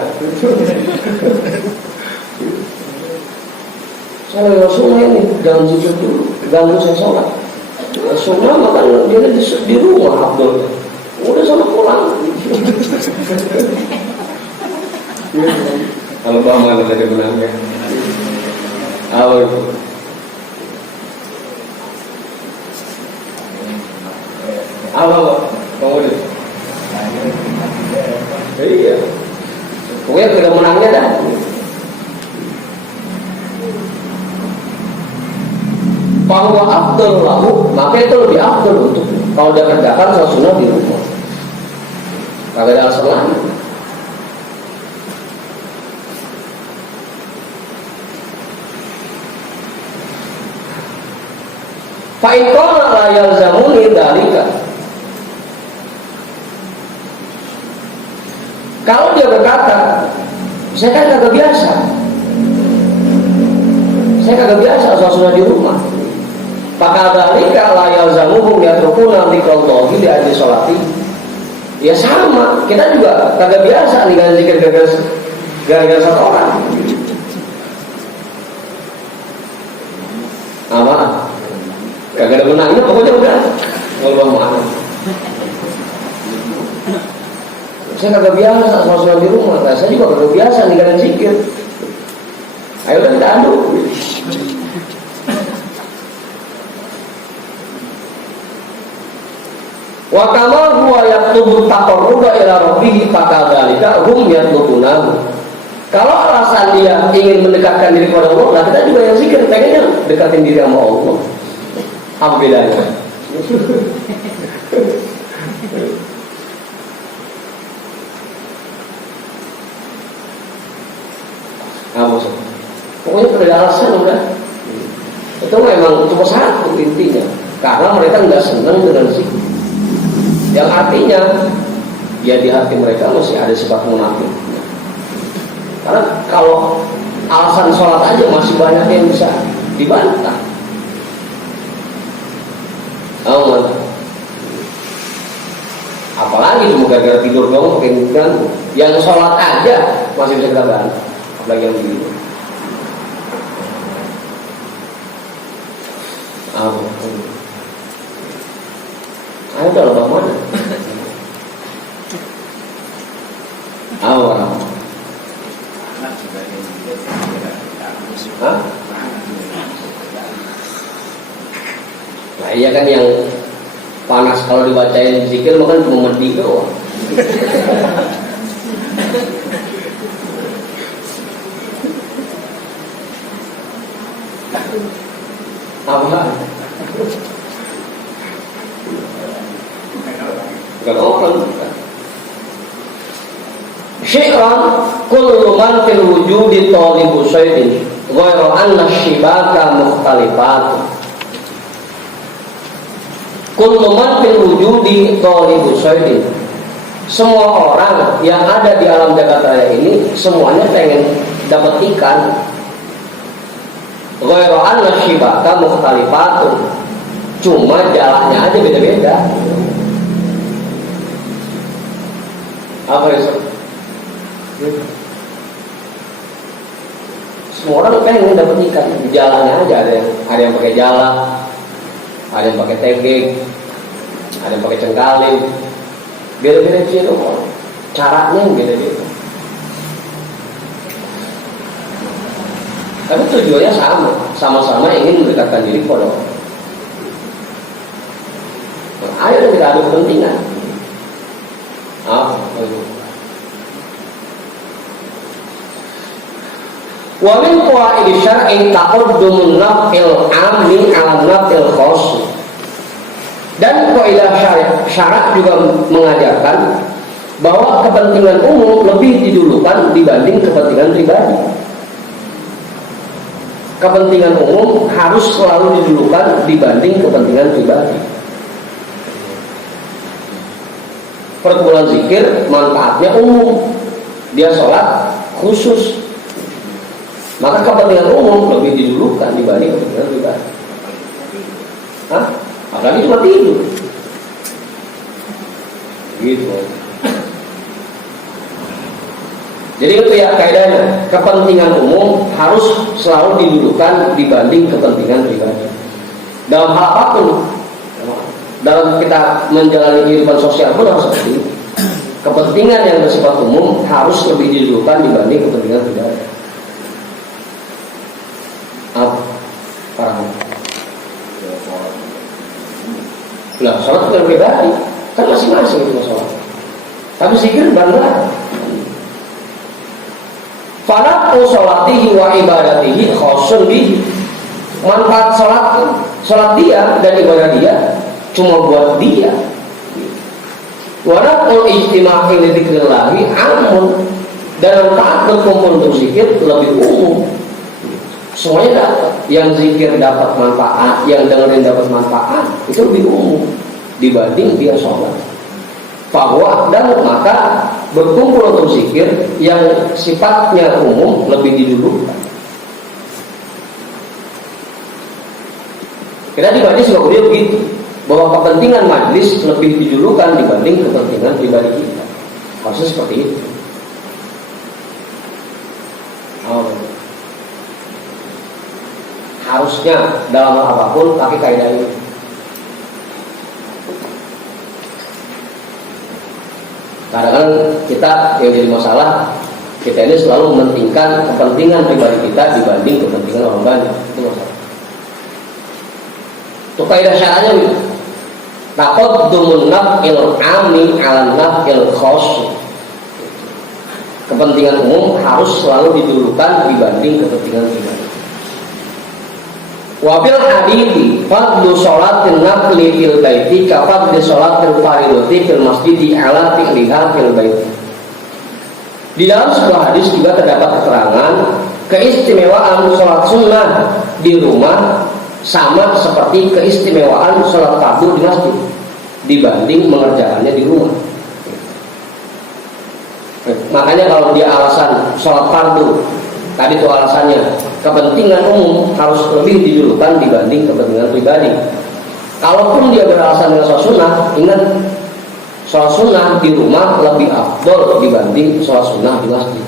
Saya sunnah ini jangan zikir dulu, ganggu saya sholat. Sunnah mah kan dia di rumah abdulnya. Udah sama pulang. Kalau mana tadi menangnya? Apa itu? Apa? Kamu deh. Iya. Pokoknya sudah menangnya dah. Bahwa afdal lahu, maka itu lebih afdal untuk kalau dia kerjakan sholat sunnah di rumah. Kagak ada alasan lain. Fa'in qala la yalzamuni dzalika. Kalau dia berkata, saya kan kagak biasa. Saya kagak biasa sholat di rumah. Maka dzalika la yalzamuhum yatrukuna dzikrallahi li ajli sholati. Ya sama, kita juga kagak biasa nih kan zikir gara-gara satu orang. Apa? Kagak ada menangnya, pokoknya udah ngulbah mana. Saya kagak biasa sholat di rumah, saya juga kagak biasa nih kan zikir. Ayo kita adu. Wa kama huwa yatlubu taqarruba ila rabbih fakadzalika hum yatlubunahu. Kalau alasan dia ingin mendekatkan diri kepada Allah, kita juga yang zikir pengennya dekatin diri sama Allah. Apa bedanya? Apa sih? Pokoknya tidak ada alasan udah. Itu memang cuma satu intinya. Karena mereka nggak senang dengan zikir. Yang artinya ya di hati mereka masih ada sifat munafik. Karena kalau alasan sholat aja masih banyak yang bisa dibantah. Oh, apalagi cuma gara-gara tidur dong makin ganggu. Yang sholat aja masih bisa kita bantah. Apalagi yang begitu. Ayo udah lebah mana? Awal. Hah? Nah iya kan yang panas kalau dibacain zikir makan cuma mati doang. Apa? Bukan orang. Syi'ran kullu man fil wujudi talibu syaidin ghairu anna syibaka mukhtalifat. Kullu man fil wujudi talibu syaidin. Semua orang yang ada di alam jagat raya ini semuanya pengen dapat ikan. Ghairu anna syibaka mukhtalifat. Cuma jalannya aja beda-beda. Apa itu? Semua orang pengen dapat ikan, jalannya aja ada yang pakai jala, ada yang pakai tegek, ada yang pakai cengkalim, beda-beda sih caranya yang beda-beda. Tapi tujuannya sama, sama-sama ingin mendekatkan diri kepada Allah. Ayo kita adu kepentingan. Wa min qawaid syar'i taqaddumun naf'il 'ammi 'ala naf'il khass. Dan kaidah syarak juga mengajarkan bahwa kepentingan umum lebih didulukan dibanding kepentingan pribadi. Kepentingan umum harus selalu didulukan dibanding kepentingan pribadi. Perkumpulan zikir manfaatnya umum, dia sholat khusus, maka kepentingan umum lebih didulukan dibanding kepentingan pribadi. Apalagi cuma tidur, gitu. Jadi itu ya kaidahnya, kepentingan umum harus selalu didulukan dibanding kepentingan pribadi. Dalam hal apapun, dalam kita menjalani kehidupan sosial pun harus seperti itu. Kepentingan yang bersifat umum harus lebih didulukan dibanding kepentingan pribadi. Lah, sholat bukan pribadi, kan masing-masing itu masalah. Tapi zikir bangga. Fanaqu sholatihi wa ibadatihi khosun bihi. Manfaat sholat dia dan ibadah dia cuma buat dia. Wa naqul ijtima'i li dzikrillah amun, dan manfaat berkumpul untuk zikir lebih umum. Semuanya dapat. Yang zikir dapat manfaat, yang dengerin dapat manfaat, itu lebih umum dibanding dia sholat. Bahwa dan maka berkumpul untuk zikir yang sifatnya umum lebih didulukan. Kita di majlis juga begitu, bahwa kepentingan majlis lebih didulukan dibanding kepentingan pribadi kita. Harusnya seperti itu. Harusnya dalam apapun pakai kaidah ini. Kadang-kadang kita yang jadi masalah, kita ini selalu mementingkan kepentingan pribadi kita dibanding kepentingan orang banyak. Itu masalah. Itu kaidah syar'nya gitu. Taqaddumun naf'il 'ammi 'ala naf'il khass. Kepentingan umum harus selalu didulukan dibanding kepentingan pribadi. Wabil hadithi fadlu sholatin nafli fil baiti ka fadli sholatil faridati fil masjidi ala fi'liha fil baiti. Di dalam sebuah hadis juga terdapat keterangan keistimewaan sholat sunnah di rumah sama seperti keistimewaan sholat fardu di masjid dibanding mengerjakannya di rumah. Makanya kalau dia alasan sholat fardu, tadi itu alasannya kepentingan umum harus lebih didulukan dibanding kepentingan pribadi. Kalaupun dia beralasan dengan sholat sunnah, ingat sholat sunnah di rumah lebih afdol dibanding sholat sunnah di masjid.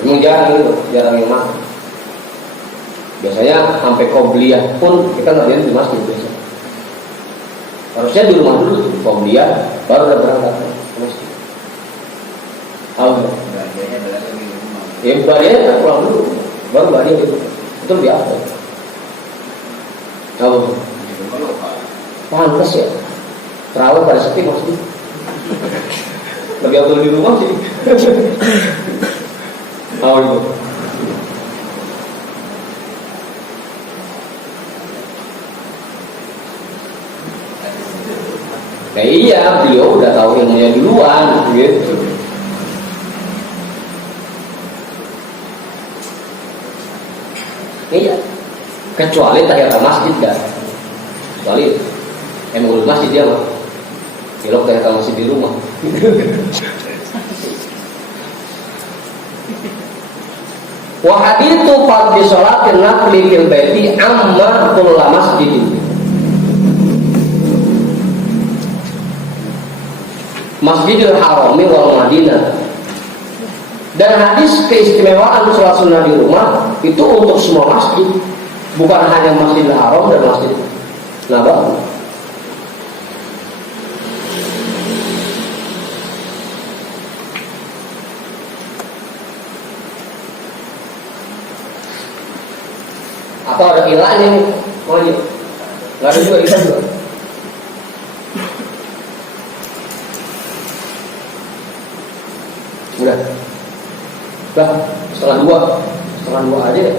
Memang jarang itu, jarang yang masuk. Biasanya sampai qobliyah pun kita ngerjain di masjid biasa. Harusnya di rumah dulu tuh, qobliyah baru udah berangkat ke masjid. Ya ibadahnya kan pulang dulu, baru ibadah itu lebih afdal. Pantes ya, terawih pada sepi maksudnya. Lebih afdal di rumah sih. Itu. Nah iya, beliau udah tahu ilmunya duluan, gitu. Iya, kecuali tahiyatul masjid dah. Kecuali emang udah masjid dia mah. Belok tahiyatul masjid di rumah. Wa hadithu fadli sholatin nafli fil baiti amma kullu masjidin. Masjidil Harami wal Madinah. Dan hadis keistimewaan sholat sunnah di rumah itu untuk semua masjid, bukan hanya Masjidil Haram dan Masjid Nabawi. Atau ada ilahnya nih, mau aja? Nggak ada juga ilah juga. Udah. Setengah dua aja deh.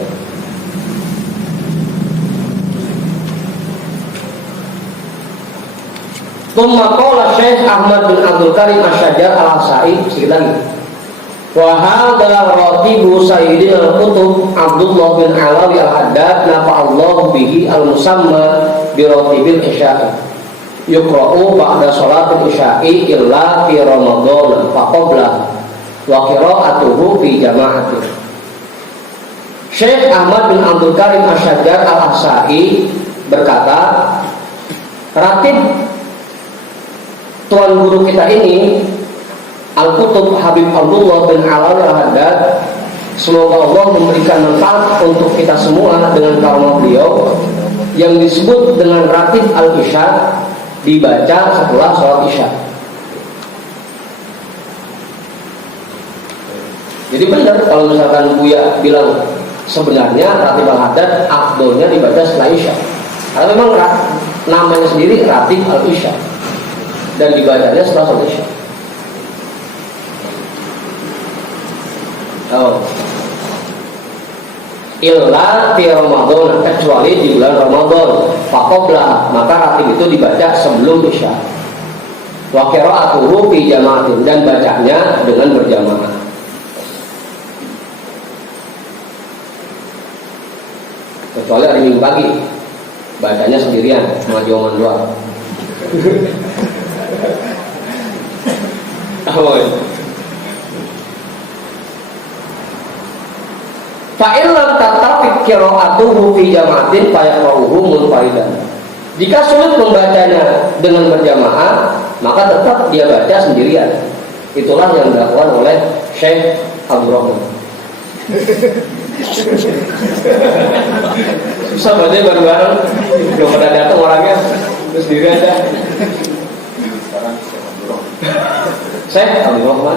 Tsumma qala Syekh Ahmad bin Abdul Karim Asy-Syajjar Al-Asai, sekali lagi. Wa hadza ratibu sayyidina al-kutub Abdullah bin Alawi al-Haddad nafa'allahu bihi al-musamma bi ratibil isya'i. Yuqra'u ba'da sholatil isya'i illa fi Ramadan faqabla wa qira'atuhu fi jama'atin. Syekh Ahmad bin Abdul Karim Asy-Syajjar Al-Asai berkata, ratib tuan guru kita ini Al-Kutub Habib Abdullah bin Alawi Al-Haddad, semoga Allah memberikan manfaat untuk kita semua dengan karunia beliau, yang disebut dengan ratib al-isya, dibaca setelah sholat isya. Jadi benar kalau misalkan Buya bilang sebenarnya ratib al-haddad afdolnya dibaca setelah isya, karena memang namanya sendiri ratib al-isya dan dibacanya setelah sholat isya. Illa fi Ramadan, kecuali di bulan Ramadan, faqoblah, maka ratib itu dibaca sebelum isya. Wa qira'atuhu fi jama'atin, dan bacanya dengan berjamaah. Kecuali hari Minggu pagi, bacanya sendirian, ngajoman doang. Fa'ilam tatafiq qira'atuhu fi jama'atin fayaqra'uhu munfaridan. Jika sulit membacanya dengan berjamaah, maka tetap dia baca sendirian. Itulah yang dilakukan oleh Syekh Abdul Rahman. Susah baca bareng-bareng, belum pada datang orangnya, terus sendiri aja. Syekh Abdul Rahman.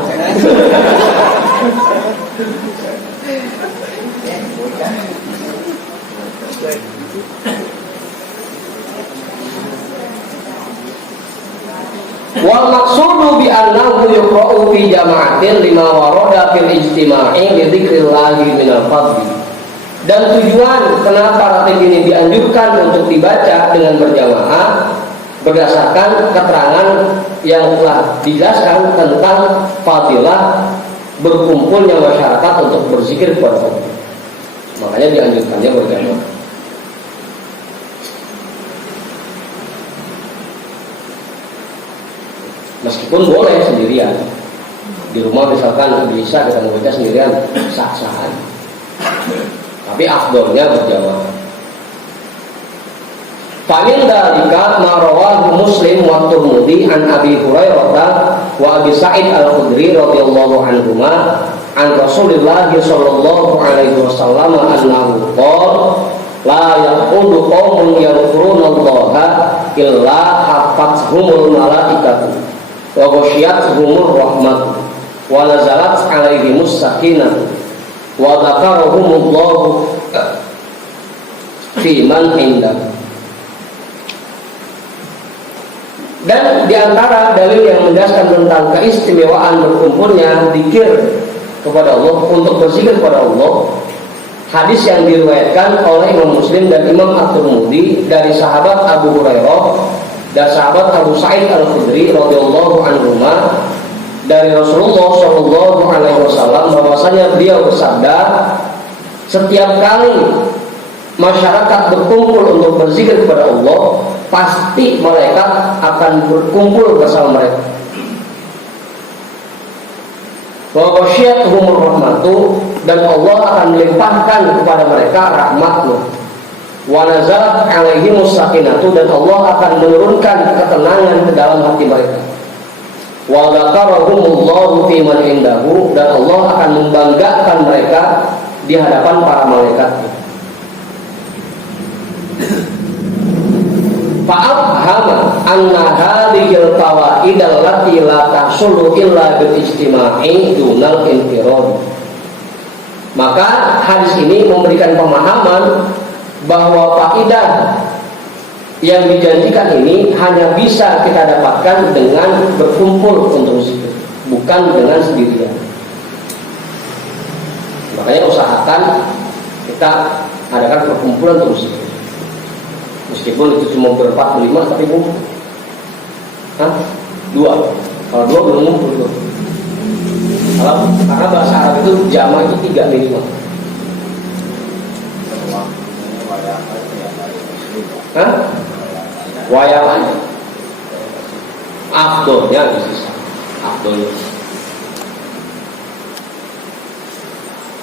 Wal maqsudu bi annahu yuqra'u fi jama'atin lima warada fil ijtima'i li dzikrillahi minal fadli. Dan tujuan kenapa ratib ini dianjurkan untuk dibaca dengan berjamaah berdasarkan keterangan yang telah dijelaskan tentang fadilah berkumpulnya masyarakat untuk berzikir kepada Allah. Makanya dianjurkannya berjamaah. Meskipun boleh sendirian di rumah, misalkan bisa kita membaca sendirian sah-sah, tapi afdolnya berjamaah. Fa'in dzalika ma rawahu Muslim wa Tirmidzi an Abi Hurairah wa Abi Sa'id Al-Khudri radhiyallahu anhuma an Rasulillah sallallahu alaihi wasallam annahu qala la yaqudu qaumun yadhkuruna Allaha illa hafathumul malaikatu wa ghasyiyatuhumur rahmatu wa nazalat alaihimus sakinah wa dzakarahumullahu fi man indah. Dan diantara dalil yang menjelaskan tentang keistimewaan berkumpulnya zikir kepada Allah, untuk berzikir kepada Allah, hadis yang diriwayatkan oleh Imam Muslim dan Imam At-Tirmidzi dari sahabat Abu Hurairah dan sahabat Abu Sa'id Al-Khudri radhiyallahu anhuma dari Rasulullah sallallahu alaihi wasallam bahwasanya beliau bersabda, setiap kali masyarakat berkumpul untuk berzikir kepada Allah, pasti malaikat akan berkumpul bersama mereka. Wa ghasyiyatuhumur rahmatu, dan Allah akan melimpahkan kepada mereka rahmat-Nya. Wa nazalat alaihimus sakinatu, dan Allah akan menurunkan ketenangan ke dalam hati mereka. wa dzakarahumullahu fi man indahu, dan Allah akan membanggakan mereka di hadapan para malaikat. Fa'afhama anna hadhil fawaid allati la tahsulu illa bil istima'i dunal infirad. Maka hadis ini memberikan pemahaman bahwa faidah yang dijanjikan ini hanya bisa kita dapatkan dengan berkumpul untuk zikir, bukan dengan sendirian. Makanya usahakan kita adakan perkumpulan untuk zikir. Meskipun itu cuma berempat berlima, tapi ngumpul. Dua. Kalau dua belum ngumpul. Karena bahasa Arab itu jama itu 3 minimal. Wayahan. Afdolnya bisa. Afdolnya.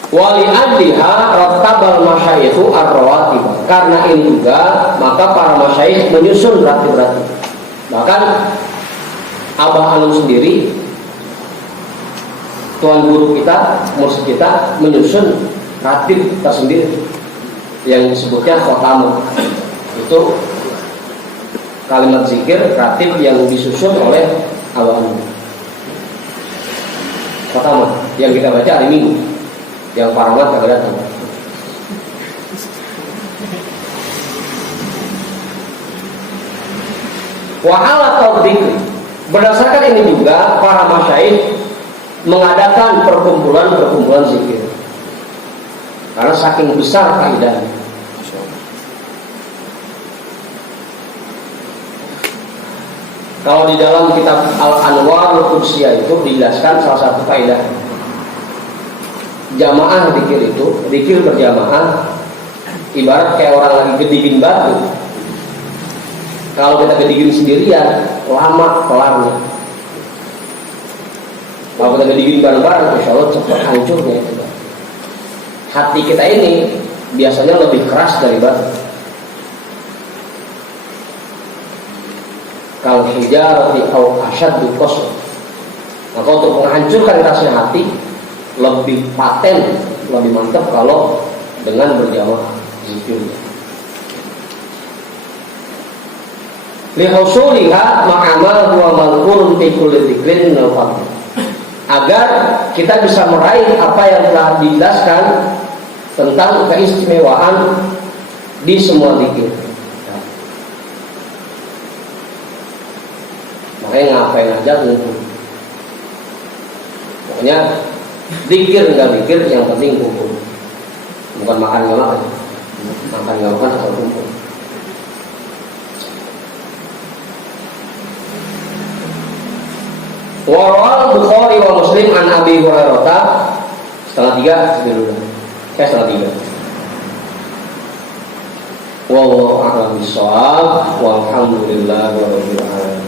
Wali adliha rattabal masyayikhu ar-rawatib. Karena ini juga maka para masyayikh menyusun ratib-ratib. Bahkan Abah Alum sendiri, tuan guru kita, mursyid kita, menyusun ratib tersendiri yang disebutnya khotamah. Itu kalimat zikir ratib yang disusun oleh Abah Alum. Khotamah yang kita baca hari Minggu, yang paramat kagak datang. Wa'ala tawdzikr. Berdasarkan ini juga para masyayikh mengadakan perkumpulan zikir. Karena saking besar faedahnya. Kalau di dalam kitab Al-Anwar Al-Qudsiyah itu dijelaskan salah satu faedah. Jamaah zikir itu, zikir berjamaah ibarat kayak orang lagi gedigin batu. Kalau kita gedigin sendirian, lama kelarnya. Kalau kita gedigin bareng-bareng, insya Allah cepat hancurnya itu. Hati kita ini biasanya lebih keras dari batu. Kalau hijarati au asyaddu qaswa. Maka untuk menghancurkan kerasnya hati lebih paten, lebih mantap kalau dengan berjamaah zikirnya. Lihusuliha ma'ama huwa malkurun fi kulli dzikrin minal fadl. Agar kita bisa meraih apa yang telah dijelaskan tentang keistimewaan di semua zikir. Makanya ngapain aja ngumpul. Pokoknya zikir enggak zikir, yang penting kumpul. Bukan makan enggak makan. Makan enggak makan asal kumpul. Warawal Bukhari wa Muslim an Abi Hurairah. Setengah 3 dulu. Setengah 3. Wallahu a'lam bishawab. Walhamdulillahirabbil alamin.